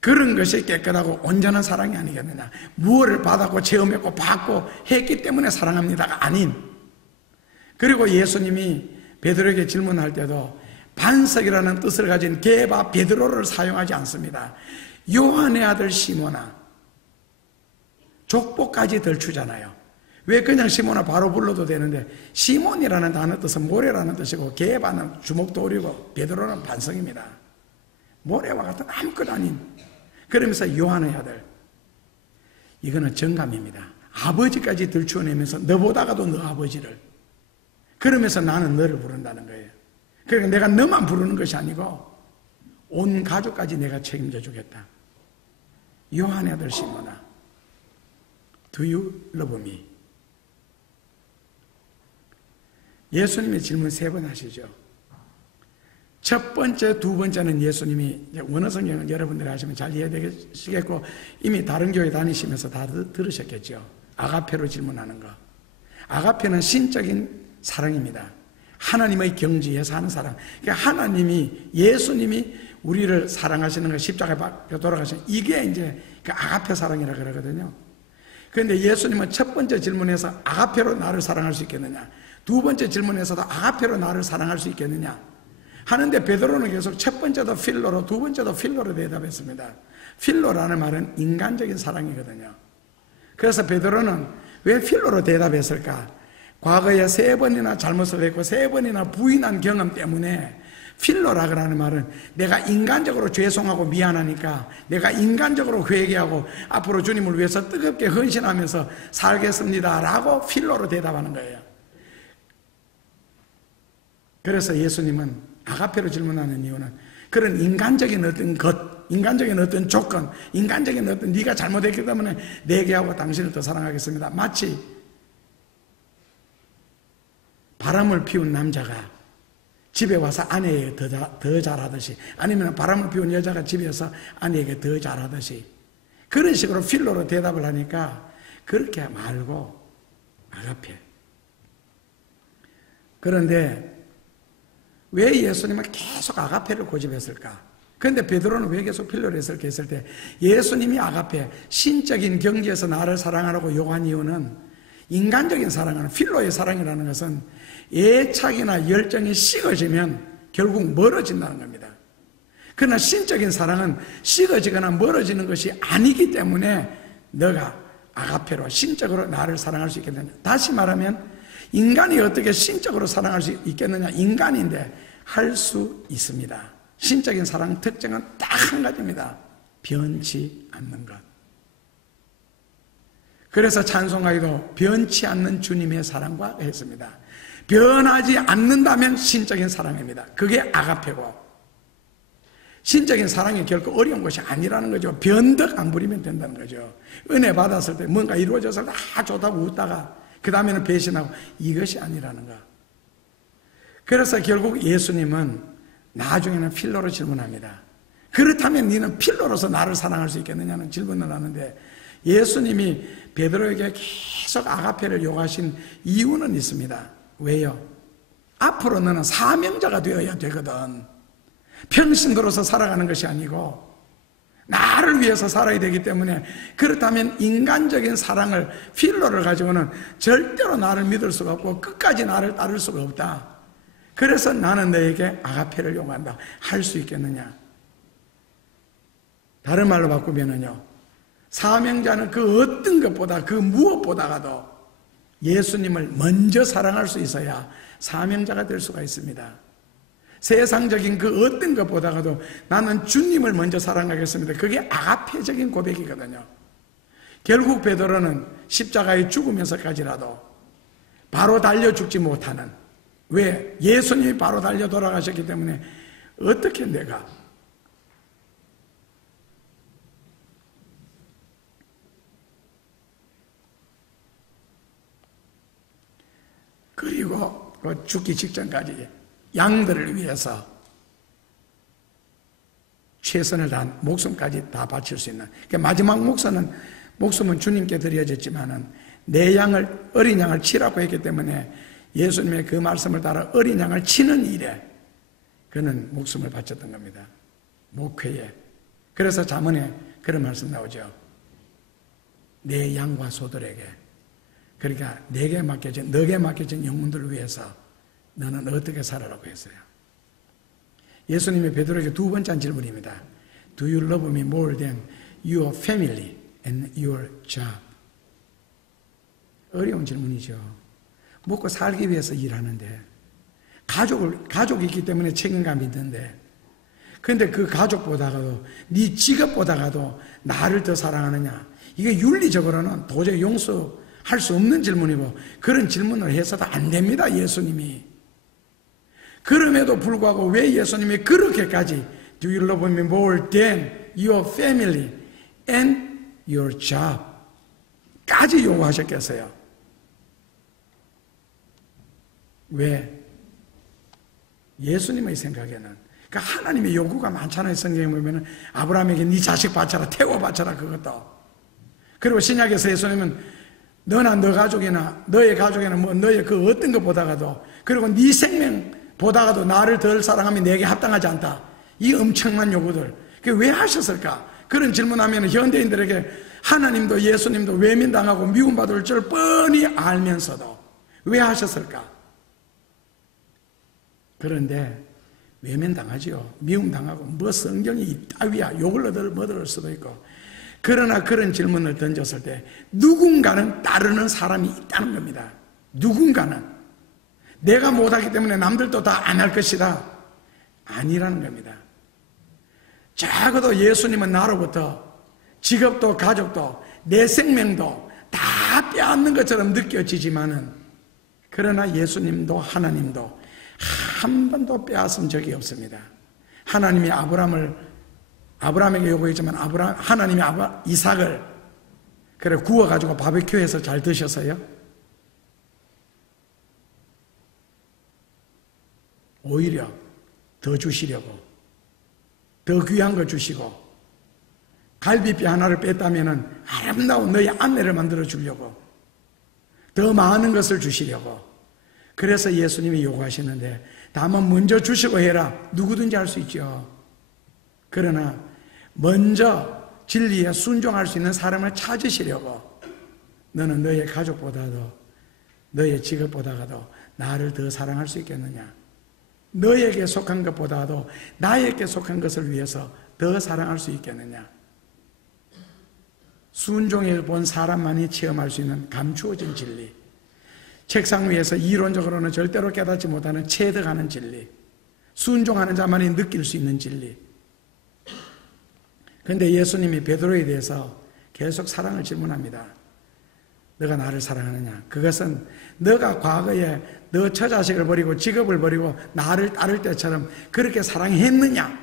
그런 것이 깨끗하고 온전한 사랑이 아니겠느냐? 무엇을 받았고 체험했고 받고 했기 때문에 사랑합니다가 아닌, 그리고 예수님이 베드로에게 질문할 때도 반석이라는 뜻을 가진 게바 베드로를 사용하지 않습니다. 요한의 아들 시몬아, 족보까지 덜 주잖아요. 왜 그냥 시몬아 바로 불러도 되는데, 시몬이라는 단어 뜻은 모래라는 뜻이고 게바는 주먹돌이고 베드로는 반석입니다. 모래와 같은 아무것도 아닌, 그러면서 요한의 아들, 이거는 정감입니다. 아버지까지 들추어내면서 너보다가도 너 아버지를, 그러면서 나는 너를 부른다는 거예요. 그러니까 내가 너만 부르는 것이 아니고 온 가족까지 내가 책임져 주겠다. 요한의 아들 시몬아, Do you love me? 예수님의 질문 3번 하시죠. 첫 번째, 두 번째는 예수님이, 원어 성경을 여러분들이 하시면 잘 이해되시겠고 이미 다른 교회 다니시면서 다 들으셨겠죠. 아가페로 질문하는 거. 아가페는 신적인 사랑입니다. 하나님의 경지에서 하는 사랑. 그러니까 하나님이, 예수님이 우리를 사랑하시는 거, 십자가에 박혀 돌아가시는, 이게 이제 그 아가페 사랑이라 그러거든요. 그런데 예수님은 첫 번째 질문에서 아가페로 나를 사랑할 수 있겠느냐, 두 번째 질문에서도 아가페로 나를 사랑할 수 있겠느냐 하는데, 베드로는 계속 첫 번째도 필로로, 두 번째도 필로로 대답했습니다. 필로라는 말은 인간적인 사랑이거든요. 그래서 베드로는 왜 필로로 대답했을까? 과거에 3번이나 잘못을 했고 3번이나 부인한 경험 때문에 필로라고 하는 말은 내가 인간적으로 죄송하고 미안하니까 내가 인간적으로 회개하고 앞으로 주님을 위해서 뜨겁게 헌신하면서 살겠습니다 라고 필로로 대답하는 거예요. 그래서 예수님은 아가페로 질문하는 이유는 그런 인간적인 어떤 것, 인간적인 어떤 조건, 인간적인 어떤 네가 잘못했기 때문에 내게 하고 당신을 더 사랑하겠습니다. 마치 바람을 피운 남자가 집에 와서 아내에게 더 잘하듯이, 아니면 바람을 피운 여자가 집에서 아내에게 더 잘하듯이, 그런 식으로 필로로 대답을 하니까 그렇게 말고 아가페. 그런데 왜 예수님은 계속 아가페를 고집했을까? 그런데 베드로는 왜 계속 필로를 했을까 했을 때, 예수님이 아가페, 신적인 경지에서 나를 사랑하라고 요구한 이유는, 인간적인 사랑은, 필로의 사랑이라는 것은 애착이나 열정이 식어지면 결국 멀어진다는 겁니다. 그러나 신적인 사랑은 식어지거나 멀어지는 것이 아니기 때문에 너가 아가페로 신적으로 나를 사랑할 수 있겠느냐. 다시 말하면 인간이 어떻게 신적으로 사랑할 수 있겠느냐. 인간인데 할 수 있습니다. 신적인 사랑 특징은 딱 한 가지입니다. 변치 않는 것. 그래서 찬송가에도 변치 않는 주님의 사랑과 했습니다. 변하지 않는다면 신적인 사랑입니다. 그게 아가페고, 신적인 사랑이 결코 어려운 것이 아니라는 거죠. 변덕 안 부리면 된다는 거죠. 은혜 받았을 때 뭔가 이루어져서 좋다고 웃다가 그 다음에는 배신하고, 이것이 아니라는 거. 그래서 결국 예수님은 나중에는 필로로 질문합니다. 그렇다면 너는 필로로서 나를 사랑할 수 있겠느냐는 질문을 하는데, 예수님이 베드로에게 계속 아가페를 요구하신 이유는 있습니다. 왜요? 앞으로 너는 사명자가 되어야 되거든. 평신도로서 살아가는 것이 아니고 나를 위해서 살아야 되기 때문에, 그렇다면 인간적인 사랑을, 필로를 가지고는 절대로 나를 믿을 수가 없고 끝까지 나를 따를 수가 없다. 그래서 나는 너에게 아가페를 요구한다. 할 수 있겠느냐? 다른 말로 바꾸면은요, 사명자는 그 어떤 것보다, 그 무엇보다가도 예수님을 먼저 사랑할 수 있어야 사명자가 될 수가 있습니다. 세상적인 그 어떤 것보다도 나는 주님을 먼저 사랑하겠습니다. 그게 아가페적인 고백이거든요. 결국 베드로는 십자가에 죽으면서까지라도 바로 달려 죽지 못하는, 왜? 예수님이 바로 달려 돌아가셨기 때문에 어떻게 내가 그리고 그 죽기 직전까지 양들을 위해서 최선을 다한, 목숨까지 다 바칠 수 있는, 그러니까 마지막 목숨은 주님께 드려졌지만은 어린 양을 치라고 했기 때문에 예수님의 그 말씀을 따라 어린 양을 치는 일에 그는 목숨을 바쳤던 겁니다. 목회에. 그래서 잠언에 그런 말씀 나오죠. 내 양과 소들에게, 그러니까 너에게 맡겨진 영혼들을 위해서 너는 어떻게 살아라고 했어요. 예수님이 베드로에게 두 번째 질문입니다. Do you love me more than your family and your job? 어려운 질문이죠. 먹고 살기 위해서 일하는데, 가족이 있기 때문에 책임감이 있는데, 그런데 그 가족보다가도, 네 직업보다가도 나를 더 사랑하느냐? 이게 윤리적으로는 도저히 용서할 수 없는 질문이고, 그런 질문을 해서도 안 됩니다, 예수님이. 그럼에도 불구하고 왜 예수님이 그렇게까지 Do you love me more than your family and your job? 까지 요구하셨겠어요? 왜? 예수님의 생각에는, 그러니까 하나님의 요구가 많잖아요. 성경에 보면 아브라함에게 네 자식 바쳐라, 태워 바쳐라, 그것도. 그리고 신약에서 예수님은 너나 너 가족이나 너의 가족이나 뭐 너의 그 어떤 것보다가도, 그리고 네 생명 보다가도 나를 덜 사랑하면 내게 합당하지 않다. 이 엄청난 요구들. 그게 왜 하셨을까? 그런 질문하면 현대인들에게 하나님도 예수님도 외면당하고 미움받을 줄 뻔히 알면서도 왜 하셨을까? 그런데 외면당하지요. 미움당하고 뭐 성경이 이따위야 욕을 얻을 수도 있고. 그러나 그런 질문을 던졌을 때 누군가는 따르는 사람이 있다는 겁니다. 누군가는. 내가 못하기 때문에 남들도 다 안 할 것이다. 아니라는 겁니다. 적어도 예수님은 나로부터 직업도 가족도 내 생명도 다 빼앗는 것처럼 느껴지지만은, 그러나 예수님도 하나님도 한 번도 빼앗은 적이 없습니다. 하나님이 아브라함에게 요구했지만 하나님이 이삭을 그래 구워가지고 바베큐해서 잘 드셔서요. 오히려 더 주시려고, 더 귀한 거 주시고, 갈비뼈 하나를 뺐다면은 아름다운 너의 아내를 만들어 주려고, 더 많은 것을 주시려고. 그래서 예수님이 요구하시는데, 다만 먼저 주시고 해라. 누구든지 할 수 있죠. 그러나 먼저 진리에 순종할 수 있는 사람을 찾으시려고, 너는 너의 가족보다도 너의 직업보다도 나를 더 사랑할 수 있겠느냐? 너에게 속한 것보다도 나에게 속한 것을 위해서 더 사랑할 수 있겠느냐? 순종해 본 사람만이 체험할 수 있는 감추어진 진리, 책상 위에서 이론적으로는 절대로 깨닫지 못하는 체득하는 진리, 순종하는 자만이 느낄 수 있는 진리. 그런데 예수님이 베드로에 대해서 계속 사랑을 질문합니다. 너가 나를 사랑하느냐? 그것은 너가 과거에 너 처자식을 버리고 직업을 버리고 나를 따를 때처럼 그렇게 사랑했느냐?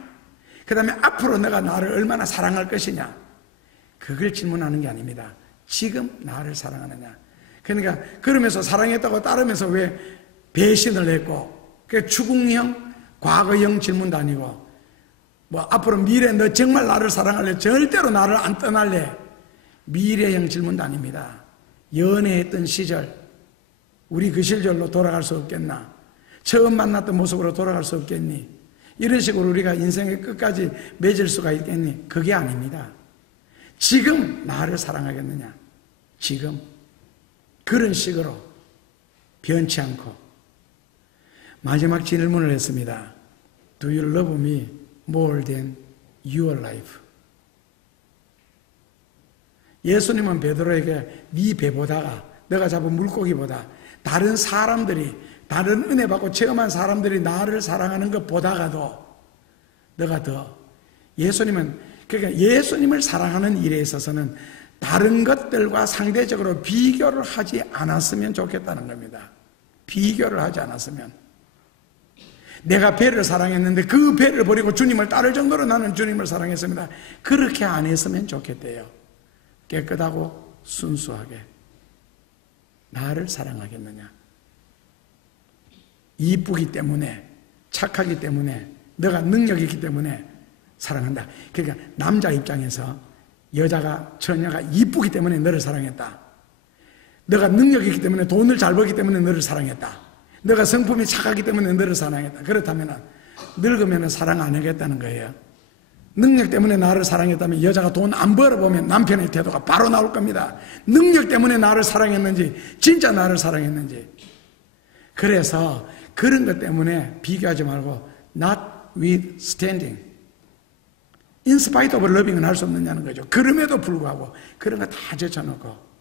그 다음에 앞으로 너가 나를 얼마나 사랑할 것이냐? 그걸 질문하는 게 아닙니다. 지금 나를 사랑하느냐? 그러니까 그러면서 사랑했다고 따르면서 왜 배신을 했고, 그 추궁형, 과거형 질문도 아니고, 뭐 앞으로 미래 너 정말 나를 사랑할래? 절대로 나를 안 떠날래? 미래형 질문도 아닙니다. 연애했던 시절, 우리 그 시절로 돌아갈 수 없겠나? 처음 만났던 모습으로 돌아갈 수 없겠니? 이런 식으로 우리가 인생의 끝까지 맺을 수가 있겠니? 그게 아닙니다. 지금 나를 사랑하겠느냐? 지금 그런 식으로 변치 않고. 마지막 질문을 했습니다. Do you love me more than your life? 예수님은 베드로에게 네 배보다가, 너가 잡은 물고기보다 다른 사람들이, 다른 은혜 받고 체험한 사람들이 나를 사랑하는 것보다가도 너가 더, 예수님은, 그러니까 예수님을 사랑하는 일에 있어서는 다른 것들과 상대적으로 비교를 하지 않았으면 좋겠다는 겁니다. 비교를 하지 않았으면. 내가 배를 사랑했는데 그 배를 버리고 주님을 따를 정도로 나는 주님을 사랑했습니다. 그렇게 안 했으면 좋겠대요. 깨끗하고 순수하게 나를 사랑하겠느냐? 이쁘기 때문에, 착하기 때문에, 너가 능력이 있기 때문에 사랑한다. 그러니까 남자 입장에서 여자가, 처녀가 이쁘기 때문에 너를 사랑했다. 너가 능력이 있기 때문에, 돈을 잘 벌기 때문에 너를 사랑했다. 너가 성품이 착하기 때문에 너를 사랑했다. 그렇다면 늙으면 사랑 안 하겠다는 거예요. 능력 때문에 나를 사랑했다면 여자가 돈 안 벌어보면 남편의 태도가 바로 나올 겁니다. 능력 때문에 나를 사랑했는지, 진짜 나를 사랑했는지. 그래서 그런 것 때문에 비교하지 말고 not withstanding, in spite of loving은 할 수 없느냐는 거죠. 그럼에도 불구하고 그런 거 다 제쳐놓고,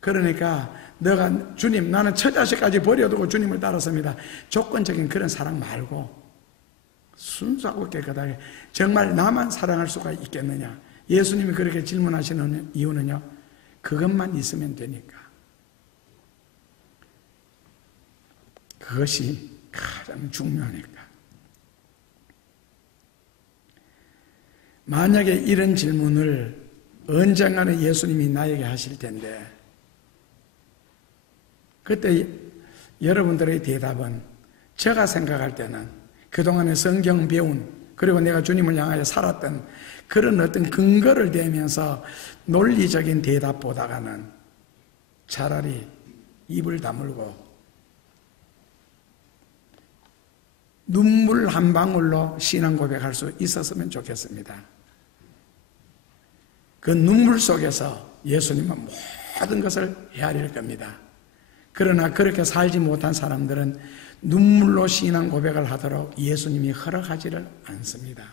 그러니까 너가 주님, 나는 처자식까지 버려두고 주님을 따랐습니다. 조건적인 그런 사랑 말고 순수하고 깨끗하게 정말 나만 사랑할 수가 있겠느냐. 예수님이 그렇게 질문하시는 이유는요, 그것만 있으면 되니까. 그것이 가장 중요하니까. 만약에 이런 질문을 언젠가는 예수님이 나에게 하실 텐데, 그때 여러분들의 대답은 제가 생각할 때는 그동안에 성경 배운, 그리고 내가 주님을 향하여 살았던 그런 어떤 근거를 대면서 논리적인 대답보다는 차라리 입을 다물고 눈물 한 방울로 신앙 고백할 수 있었으면 좋겠습니다. 그 눈물 속에서 예수님은 모든 것을 헤아릴 겁니다. 그러나 그렇게 살지 못한 사람들은 눈물로 신앙 고백을 하도록 예수님이 허락하지를 않습니다.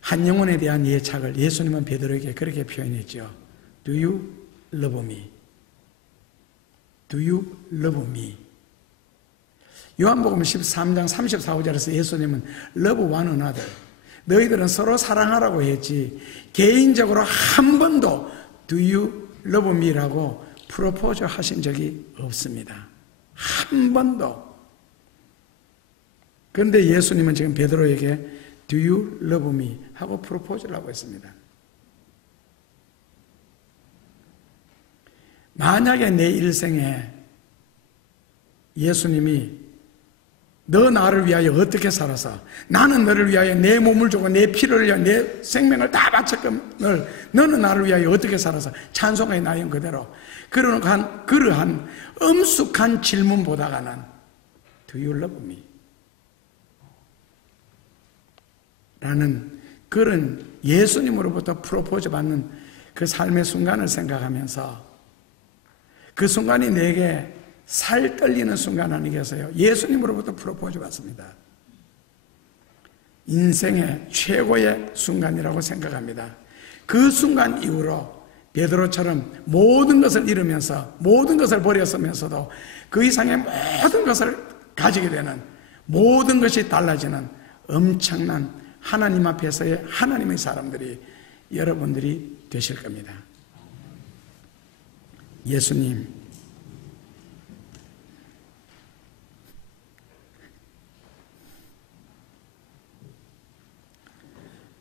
한 영혼에 대한 예착을 예수님은 베드로에게 그렇게 표현했죠. Do you love me? Do you love me? 요한복음 13장 34절에서 예수님은 love one another, 너희들은 서로 사랑하라고 했지 개인적으로 한 번도 Do you love me라고 프로포즈 하신 적이 없습니다. 한 번도. 그런데 예수님은 지금 베드로에게 Do you love me? 하고 프로포즈를 하고 있습니다. 만약에 내 일생에 예수님이 너 나를 위하여 어떻게 살아서, 나는 너를 위하여 내 몸을 주고 내 피를 흘려 내 생명을 다 바쳤거늘 너는 나를 위하여 어떻게 살아서, 찬송의 나연 그대로, 그러한 엄숙한 질문보다가는 Do you love me? 라는 그런 예수님으로부터 프로포즈 받는 그 삶의 순간을 생각하면서, 그 순간이 내게 살 떨리는 순간 아니겠어요? 예수님으로부터 프로포즈 받습니다. 인생의 최고의 순간이라고 생각합니다. 그 순간 이후로 베드로처럼 모든 것을 잃으면서, 모든 것을 버렸으면서도 그 이상의 모든 것을 가지게 되는, 모든 것이 달라지는 엄청난 하나님 앞에서의 하나님의 사람들이 여러분들이 되실 겁니다. 예수님,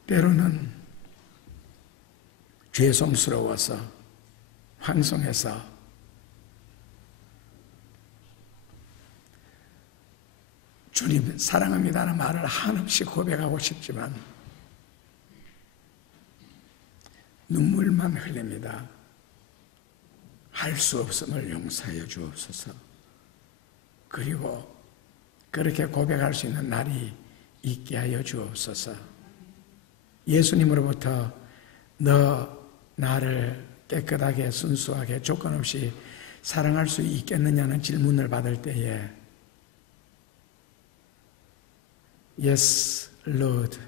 때로는 죄송스러워서, 황송해서 주님 사랑합니다라는 말을 한없이 고백하고 싶지만 눈물만 흘립니다. 할 수 없음을 용서하여 주옵소서. 그리고 그렇게 고백할 수 있는 날이 있게 하여 주옵소서. 예수님으로부터 너 나를 깨끗하게 순수하게 조건 없이 사랑할 수 있겠느냐는 질문을 받을 때에 Yes, Lord,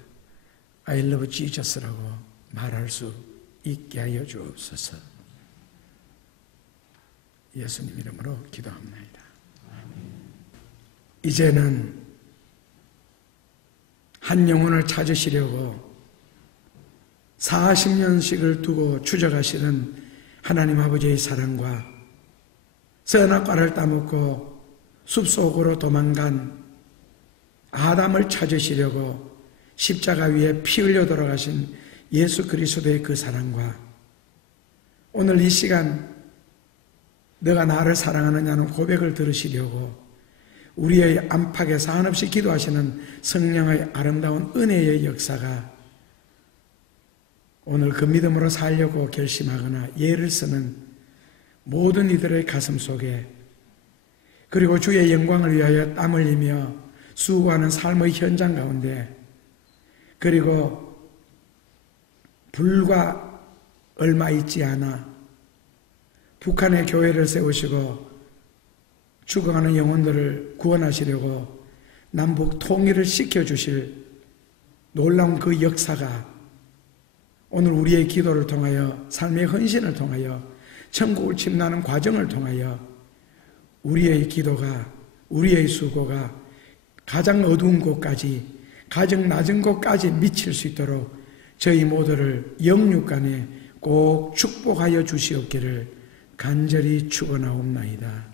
I love Jesus라고 말할 수 있게 하여 주옵소서. 예수님 이름으로 기도합니다. 이제는 한 영혼을 찾으시려고 40년씩을 두고 추적하시는 하나님 아버지의 사랑과 선악과를 따먹고 숲속으로 도망간 아담을 찾으시려고 십자가 위에 피 흘려 돌아가신 예수 그리스도의 그 사랑과 오늘 이 시간 너가 나를 사랑하느냐는 고백을 들으시려고 우리의 안팎에서 한없이 기도하시는 성령의 아름다운 은혜의 역사가 오늘 그 믿음으로 살려고 결심하거나 예를 쓰는 모든 이들의 가슴 속에, 그리고 주의 영광을 위하여 땀 흘리며 수고하는 삶의 현장 가운데, 그리고 불과 얼마 있지 않아 북한의 교회를 세우시고 죽어가는 영혼들을 구원하시려고 남북 통일을 시켜주실 놀라운 그 역사가 오늘 우리의 기도를 통하여, 삶의 헌신을 통하여, 천국을 침노하는 과정을 통하여 우리의 기도가, 우리의 수고가 가장 어두운 곳까지, 가장 낮은 곳까지 미칠 수 있도록 저희 모두를 영육간에 꼭 축복하여 주시옵기를 간절히 축원하옵나이다.